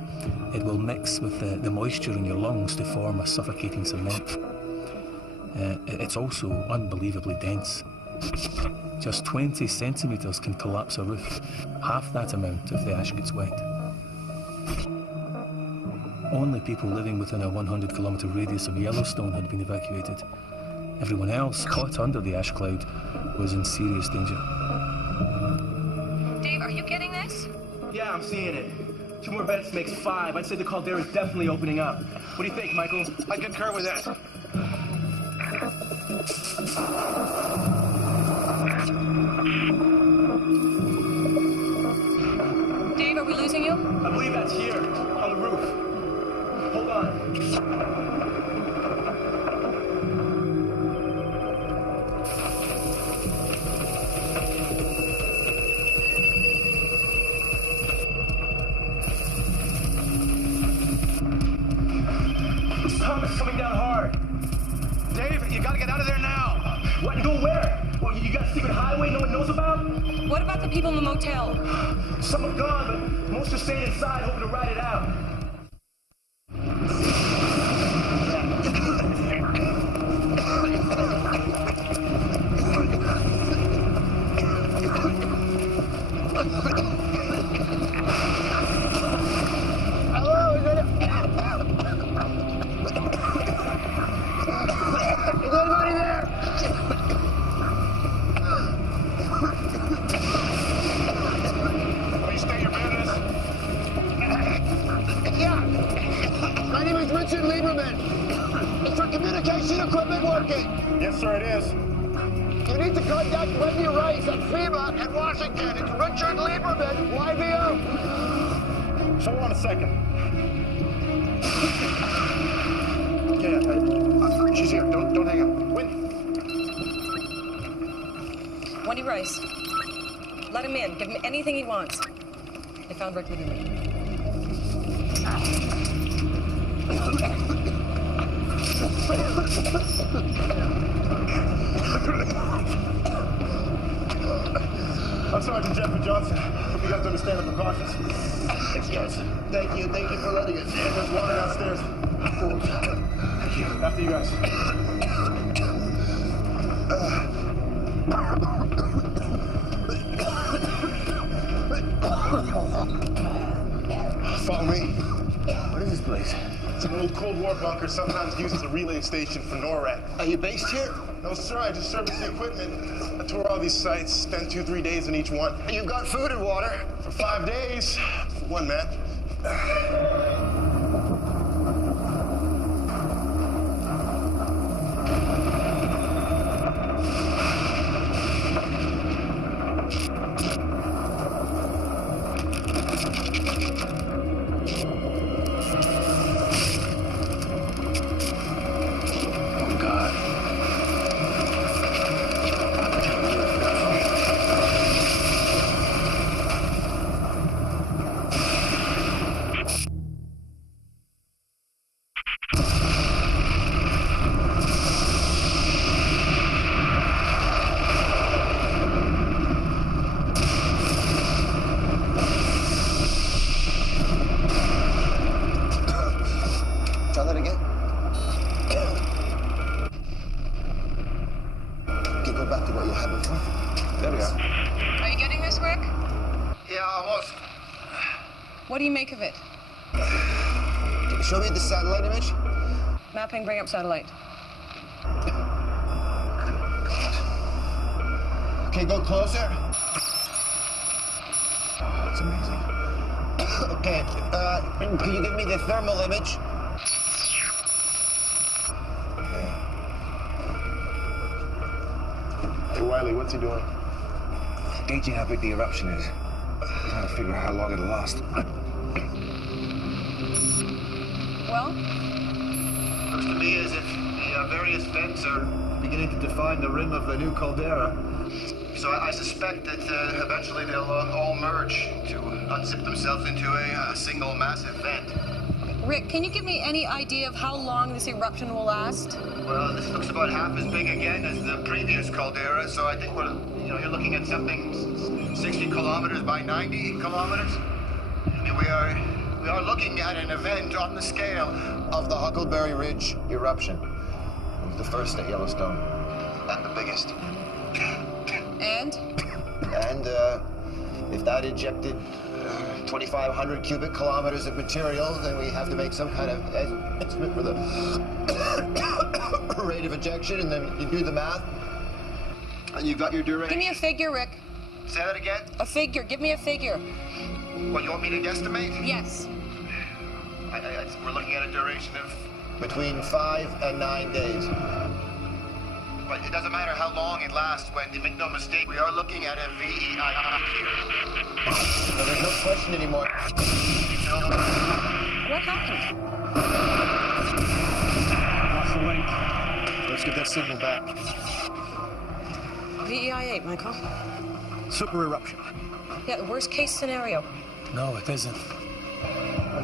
it will mix with the moisture in your lungs to form a suffocating cement. It's also unbelievably dense. Just 20 centimeters can collapse a roof, half that amount if the ash gets wet. Only people living within a 100-kilometer radius of Yellowstone had been evacuated. Everyone else, caught under the ash cloud, was in serious danger. Dave, are you getting this? Yeah, I'm seeing it. 2 more vents makes 5. I'd say the caldera is definitely opening up. What do you think, Michael? I concur with that. Dave, Thomas coming down hard. Dave, you gotta get out of there now. What? Go where? Well, you got a secret highway no one knows about? What about the people in the motel? Some are gone, but most are staying inside hoping to ride it out. Hello, is anybody there? Will you state your business? Yeah. My name is Richard Lieberman. Is your communication equipment working? Yes, sir, it is. You need to contact Wendy Rice at FEMA in Washington. It's Richard Lieberman, YVO. Hold on a second. She's here. Don't hang up. Wendy Rice. Let him in. Give him anything he wants. They found Rick Lieberman. I'm Sergeant Jeffrey Johnson. Hope you guys understand the precautions. Thanks, guys. Thank you for letting us in. There's water downstairs. Thank you. After you guys. Follow me. What is this place? It's an old Cold War bunker, sometimes used as a relay station for NORAD. Are you based here? No, sir. I just service the equipment. I tour all these sites, spend 2-3 days in each one. You've got food and water? For 5 days. For one man. Try that again. Okay, go back to what you had before. There we are. Are you getting this, Rick? Yeah, almost. What do you make of it? Show me the satellite image. Mapping, bring up satellite. Okay, go closer. That's amazing. Okay, can you give me the thermal image? Hey, Wiley, what's he doing? Gauging how big the eruption is. Trying to figure out how long it'll last. Well? Looks to me as if the various vents are beginning to define the rim of the new caldera. So I suspect that eventually they'll all merge to unzip themselves into a single massive vent. Rick, can you give me any idea of how long this eruption will last? Well, this looks about half as big again as the previous caldera, so I think you're looking at something 60 kilometers by 90 kilometers. I mean, we are looking at an event on the scale of the Huckleberry Ridge eruption. It was the first at Yellowstone, and the biggest. And? And if that ejected 2,500 cubic kilometers of material, then we have to make some kind of estimate for the rate of ejection, and then you do the math. And you've got your duration. Give me a figure, Rick. Say that again? A figure. Give me a figure. What, you want me to guesstimate? Yes. We're looking at a duration of between 5 and 9 days. But it doesn't matter how long it lasts, Wendy. Make no mistake, we are looking at a VEI here. There's no question anymore. What happened? Lost the link. Let's get that signal back. VEI-8, Michael. Super eruption. Yeah, the worst case scenario. No, it isn't.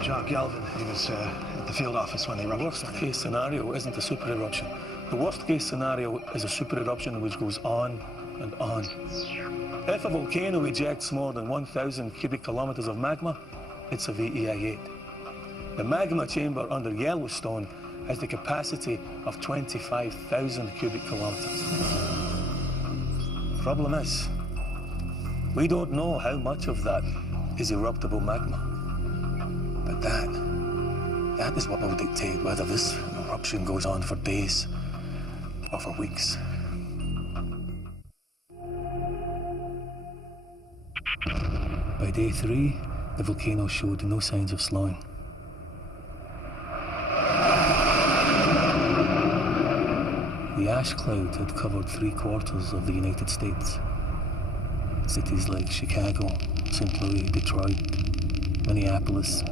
John Galvin, he was at the field office when they The erupted. worst case scenario isn't a super eruption. The worst case scenario is a super eruption which goes on and on. If a volcano ejects more than 1,000 cubic kilometers of magma, it's a VEI-8. The magma chamber under Yellowstone has the capacity of 25,000 cubic kilometers. Problem is, we don't know how much of that is eruptible magma. But that is what will dictate whether this eruption goes on for days or for weeks. By day 3, the volcano showed no signs of slowing. The ash cloud had covered 3/4 of the United States. Cities like Chicago, St. Louis, Detroit, Minneapolis,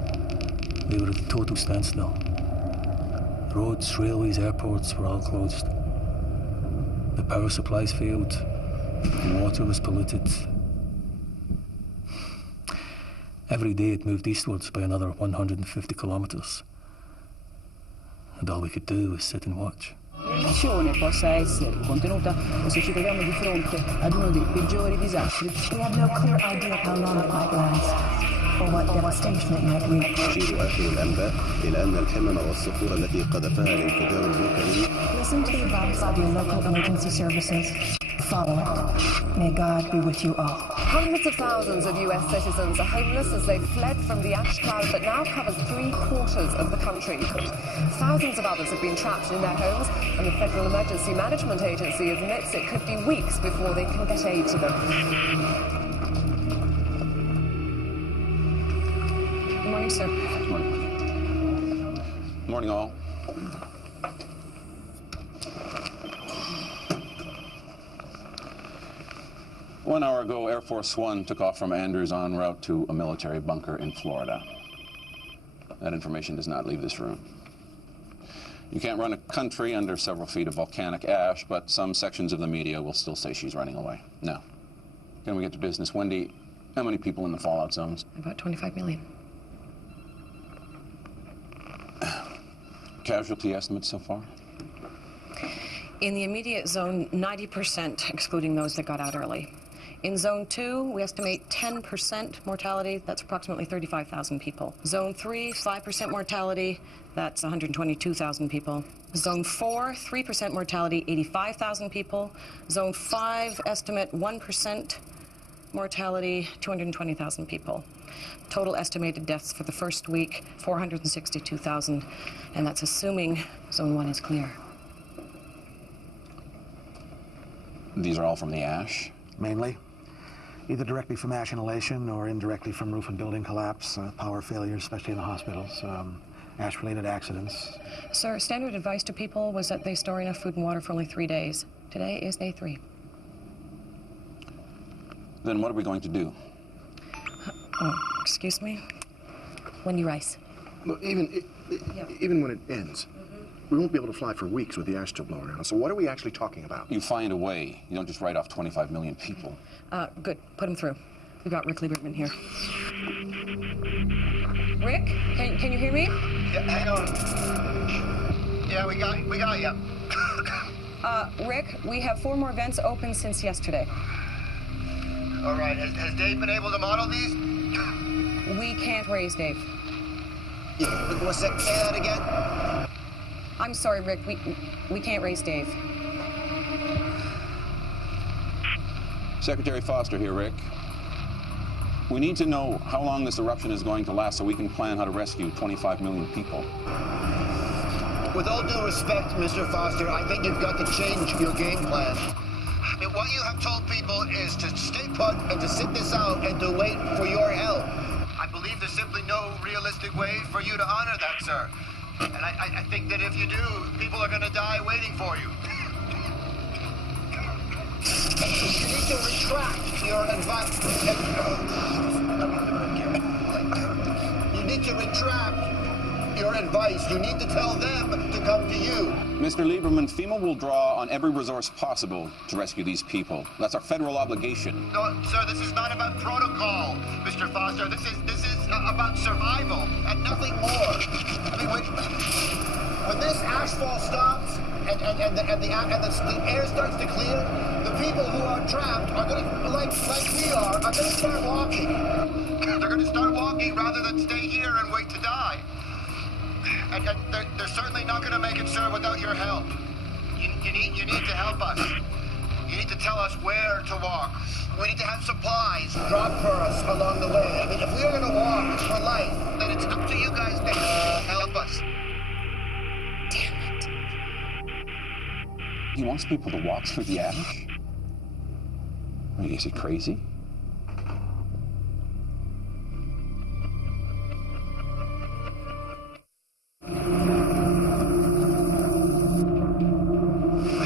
they were at a total standstill. Roads, railways, airports were all closed. The power supplies failed. The water was polluted. Every day it moved eastwards by another 150 kilometers. And all we could do was sit and watch. L'azione possa essere contenuta o se ci troviamo di fronte ad uno dei peggiori disastri. We have no clear idea of how long it might last or what devastation it might reach. تشير آخر الأنباء إلى أن الحمم والصخور التي قذفها الانفجار الفولكاني. Listen to the advice of your local emergency services. Follow it. May God be with you all. Hundreds of thousands of US citizens are homeless as they fled from the ash cloud that now covers 3/4 of the country. Thousands of others have been trapped in their homes, and the Federal Emergency Management Agency admits it could be weeks before they can get aid to them. Good morning, sir. Good morning. Morning, all. One hour ago, Air Force One took off from Andrews en route to a military bunker in Florida. That information does not leave this room. You can't run a country under several feet of volcanic ash, but some sections of the media will still say she's running away. Now, can we get to business? Wendy, how many people in the fallout zones? About 25 million. Casualty estimates so far? In the immediate zone, 90%, excluding those that got out early. In Zone 2, we estimate 10% mortality. That's approximately 35,000 people. Zone 3, 5% mortality. That's 122,000 people. Zone 4, 3% mortality, 85,000 people. Zone 5, estimate 1% mortality, 220,000 people. Total estimated deaths for the first week, 462,000. And that's assuming Zone 1 is clear. These are all from the ash? Mainly. Either directly from ash inhalation or indirectly from roof and building collapse, power failures, especially in the hospitals, ash-related accidents. Sir, standard advice to people was that they store enough food and water for only 3 days. Today is day 3. Then what are we going to do? Oh, excuse me? Wendy Rice. Well, even when it ends, we won't be able to fly for weeks with the ash still blowing around. So what are we actually talking about? You find a way. You don't just write off 25 million people. Good. Put him through. We've got Rick Lieberman here. Rick, can you hear me? Yeah, hang on. Yeah, we got you. Rick, we have 4 more vents open since yesterday. All right. Has Dave been able to model these? We can't raise Dave. Say that again? I'm sorry, Rick. We can't raise Dave. Secretary Foster here, Rick. We need to know how long this eruption is going to last so we can plan how to rescue 25 million people. With all due respect, Mr. Foster, I think you've got to change your game plan. I mean, what you have told people is to stay put and to sit this out and to wait for your help. I believe there's simply no realistic way for you to honor that, sir. And I think that if you do, people are going to die waiting for you. You need to retract your advice. You need to retract your advice. You need to tell them to come to you. Mr. Lieberman, FEMA will draw on every resource possible to rescue these people. That's our federal obligation. No, sir, this is not about protocol, Mr. Foster. This is about survival and nothing more. I mean, when this ashfall stops and the air starts to clear, the people who are trapped are going to, like we are going to start walking. They're going to start walking rather than stay here and wait to die. And they're certainly not going to make it, sir, without your help. You need to help us. You need to tell us where to walk. We need to have supplies dropped for us along the way. I mean, if we are going to walk for life, then it's up to you guys to help us. Damn it. He wants people to walk through the ash? I mean, is he crazy? I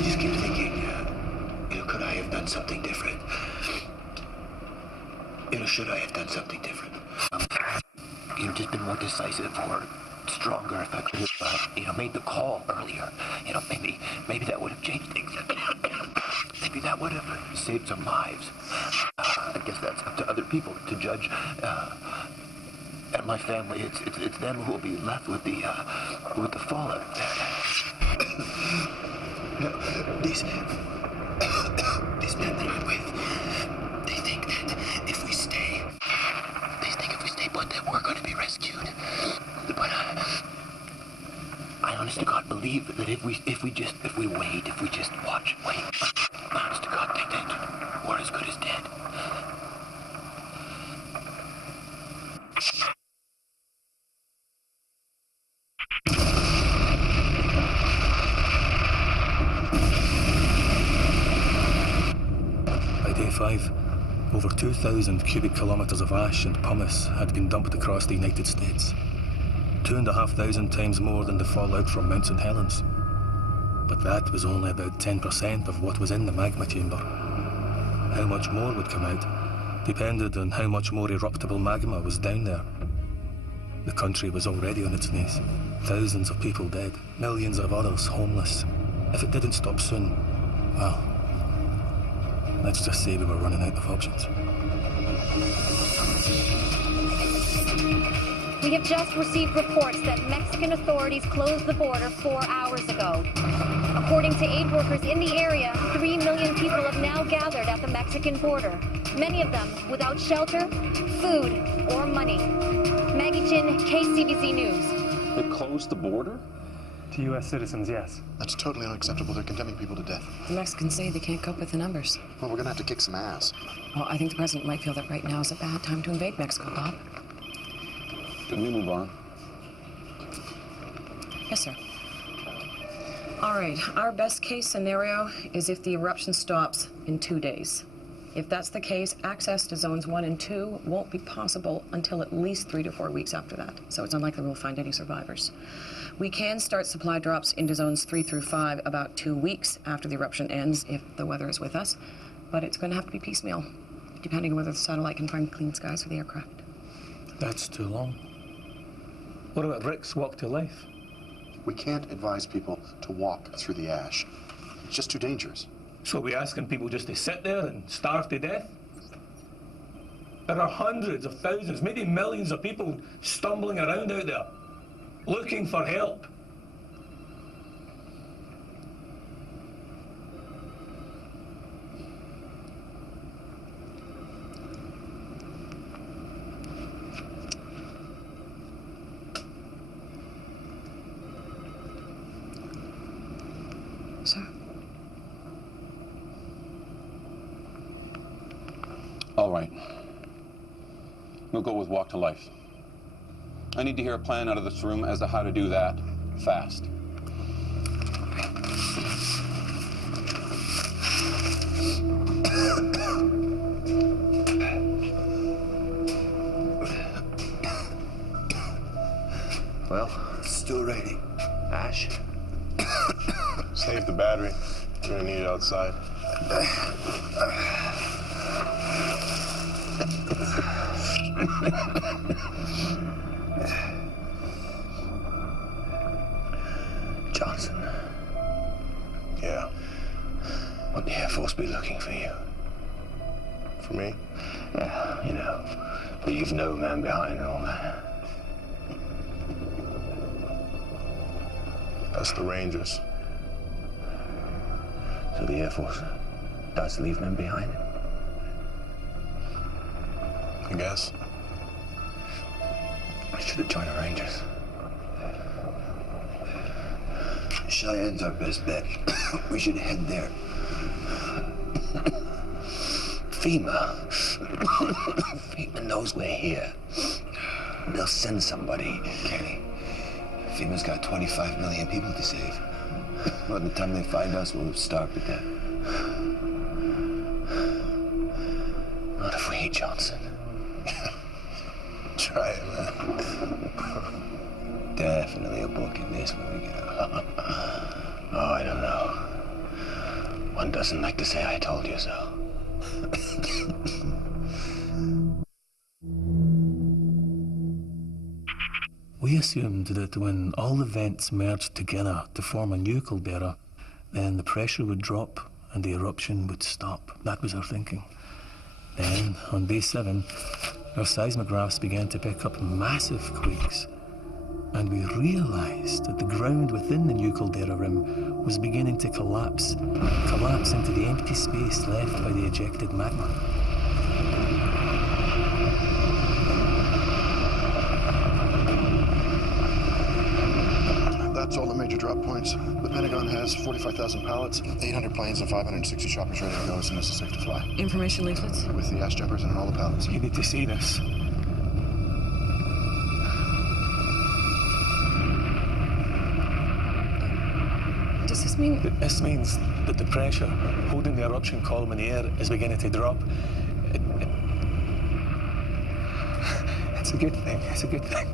just keep thinking, could I have done something different? Should I have done something different? Just been more decisive or stronger if I could have, made the call earlier. Maybe that would have changed things. Maybe that would have saved some lives. I guess that's up to other people to judge. And my family, it's them who will be left with the fallen. These men that I'm with, they think that if we stay, put that we're going to be rescued. But I honest to God believe that if we wait, if we just wait, honest to God think that we're as good as dead. By day 5, over 2,000 cubic kilometers of ash and pumice had been dumped across the United States. 2,500 times more than the fallout from Mount St. Helens. But that was only about 10% of what was in the magma chamber. How much more would come out depended on how much more eruptible magma was down there. The country was already on its knees. Thousands of people dead, millions of others homeless. If it didn't stop soon, well, let's just say we were running out of options. We have just received reports that Mexican authorities closed the border 4 hours ago. According to aid workers in the area, 3 million people have now gathered at the Mexican border, many of them without shelter, food, or money. Maggie Chin, KCBC News. They closed the border? To U.S. citizens, yes. That's totally unacceptable. They're condemning people to death. The Mexicans say they can't cope with the numbers. Well, we're gonna have to kick some ass. Well, I think the president might feel that right now is a bad time to invade Mexico, Bob. Can we move on? Yes, sir. All right, our best case scenario is if the eruption stops in 2 days. If that's the case, access to zones 1 and 2 won't be possible until at least 3 to 4 weeks after that. So it's unlikely we'll find any survivors. We can start supply drops into zones 3 through 5 about 2 weeks after the eruption ends if the weather is with us, but it's going to have to be piecemeal, depending on whether the satellite can find clean skies for the aircraft. That's too long. What about Rick's walk to life? We can't advise people to walk through the ash. It's just too dangerous. So are we asking people just to sit there and starve to death? There are hundreds of thousands, maybe millions of people stumbling around out there, looking for help. Sir? All right. We'll go with walk to life. I need to hear a plan out of this room as to how to do that fast. Well, still raining. Ash? Save the battery. We're gonna need it outside. Leave no man behind and all that. That's the Rangers. So the Air Force does leave men behind? I guess. I should have joined the Rangers. Cheyenne's our best bet. We should head there. FEMA. FEMA knows we're here. They'll send somebody. Kenny, FEMA's got 25 million people to save. By the time they find us, we'll have starved to death. Not if we hate Johnson. Try it, man. Definitely a book in this when we get out. Oh, I don't know. One doesn't like to say I told you so. We assumed that when all the vents merged together to form a new caldera, then the pressure would drop and the eruption would stop. That was our thinking. Then, on day 7, our seismographs began to pick up massive quakes, and we realized that the ground within the new caldera rim was beginning to collapse into the empty space left by the ejected magma. That's all the major drop points. The Pentagon has 45,000 pilots, 800 planes, and 560 choppers ready to go as soon as it's safe to fly. Information leaflets? With the ash jumpers and all the pilots. You need to see this. Does this mean... This means that the pressure holding the eruption column in the air is beginning to drop. It's a good thing. It's a good thing.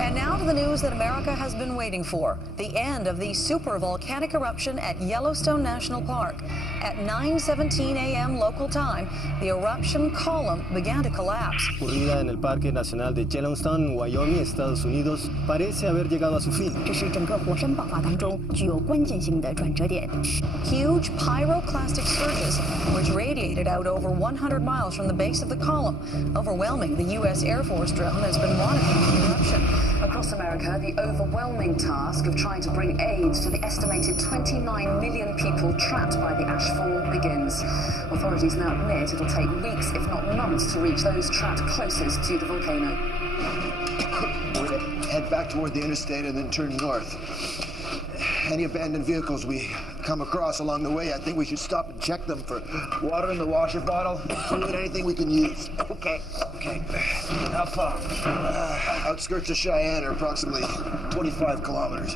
And now to the news that America has been waiting for. The end of the super volcanic eruption at Yellowstone National Park. At 9:17 a.m. local time, the eruption column began to collapse. Ocurrida en el Parque Nacional de Yellowstone, Wyoming, Estados Unidos, parece haber llegado a su fin. 这是整个火山爆发当中具有关键性的转折点。 Huge pyroclastic surges, which radiated out over 100 miles from the base of the column, overwhelming the U.S. Air Force drone that's been monitoring the eruption. Across America, the overwhelming task of trying to bring aid to the estimated 29 million people trapped by the ash fall begins. Authorities now admit it'll take weeks, if not months, to reach those trapped closest to the volcano. We're going to head back toward the interstate and then turn north. Any abandoned vehicles we come across along the way, I think we should stop and check them for water in the washer bottle, fluid, anything we can use. Okay. How far? Outskirts of Cheyenne are approximately 25 kilometers.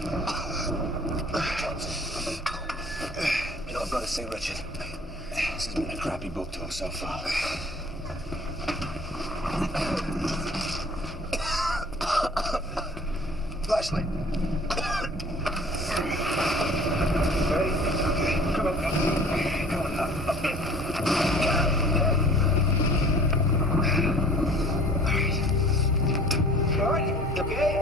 You know, I've got to say, Richard, this has been a crappy book tour so far. Flashlight. Ready? Okay. Come on. Come on. Up. All right. Okay.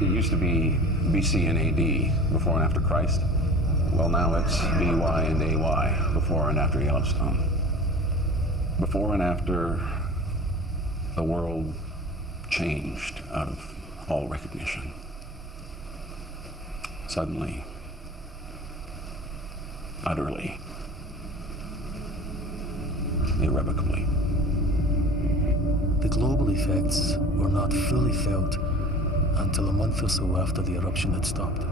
It used to be BC and AD, before and after Christ. Well, now it's BY and AY, before and after Yellowstone. Before and after the world changed out of all recognition. Suddenly, utterly, irrevocably. the global effects were not fully felt until a month or so after the eruption had stopped.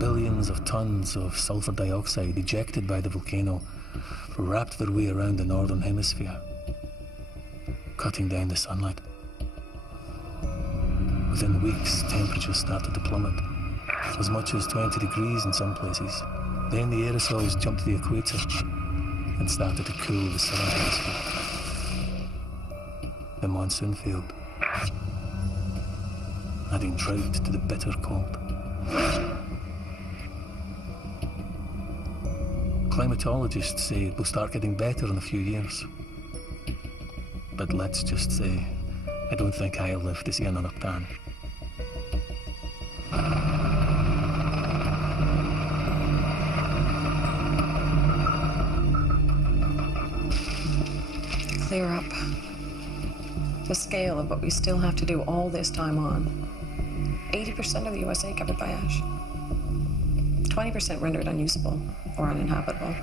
Billions of tons of sulfur dioxide ejected by the volcano wrapped their way around the northern hemisphere, cutting down the sunlight. Within weeks, temperatures started to plummet, as much as 20 degrees in some places. Then the aerosols jumped to the equator and started to cool the southern hemisphere. The monsoon failed, adding drought to the bitter cold. Climatologists say it will start getting better in a few years. But let's just say, I don't think I'll live to see another tan. Clear up the scale of what we still have to do all this time on. 80% of the USA covered by ash. 20% rendered unusable or uninhabitable.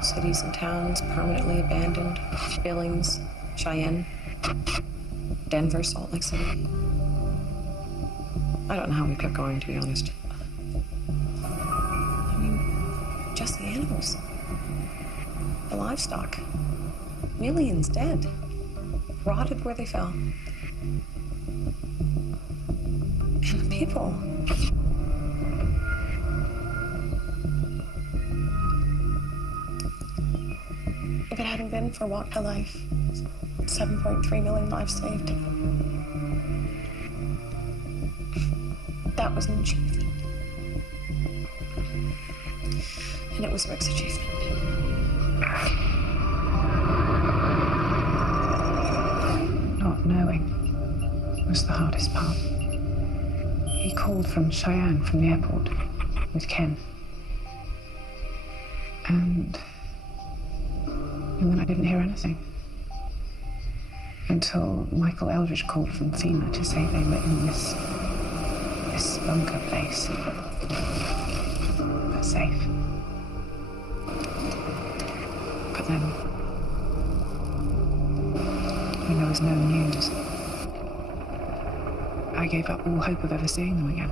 Cities and towns permanently abandoned. Billings, Cheyenne, Denver, Salt Lake City. I don't know how we kept going, to be honest. I mean, just the animals. The livestock. Millions dead. Rotted where they fell. And the people. If it hadn't been for Walk to Life, 7.3 million lives saved. That was an achievement. And it was Rick's achievement. Not knowing was the hardest part. He called from Cheyenne, from the airport, with Ken. And then I didn't hear anything. Until Michael Eldridge called from FEMA to say they let in this bunker place. But safe. But then, when there was no news, I gave up all hope of ever seeing them again.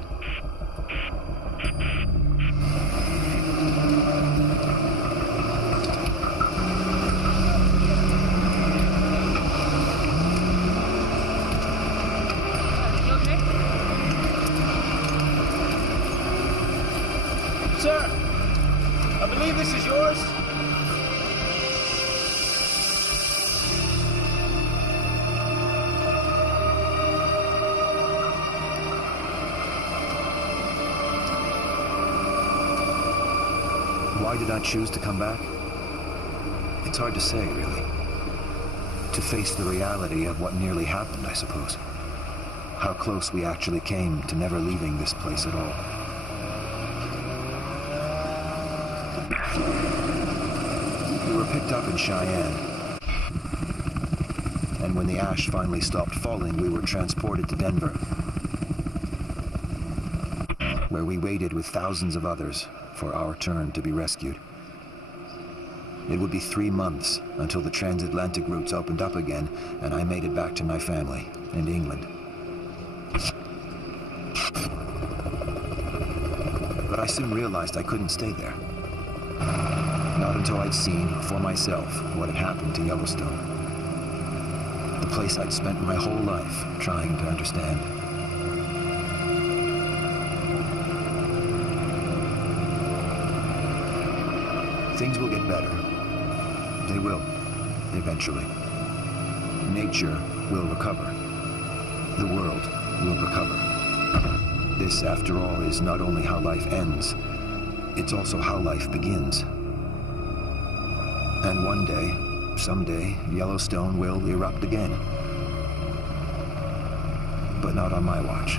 Sir, I believe this is yours. Why did I choose to come back? It's hard to say, really. To face the reality of what nearly happened, I suppose. How close we actually came to never leaving this place at all. We were picked up in Cheyenne. And when the ash finally stopped falling, we were transported to Denver, where we waited with thousands of others for our turn to be rescued. It would be 3 months until the transatlantic routes opened up again, and I made it back to my family in England. But I soon realized I couldn't stay there. Not until I'd seen for myself what had happened to Yellowstone. The place I'd spent my whole life trying to understand. Things will get better. They will, eventually. Nature will recover. The world will recover. This, after all, is not only how life ends, it's also how life begins. And one day, someday, Yellowstone will erupt again. But not on my watch.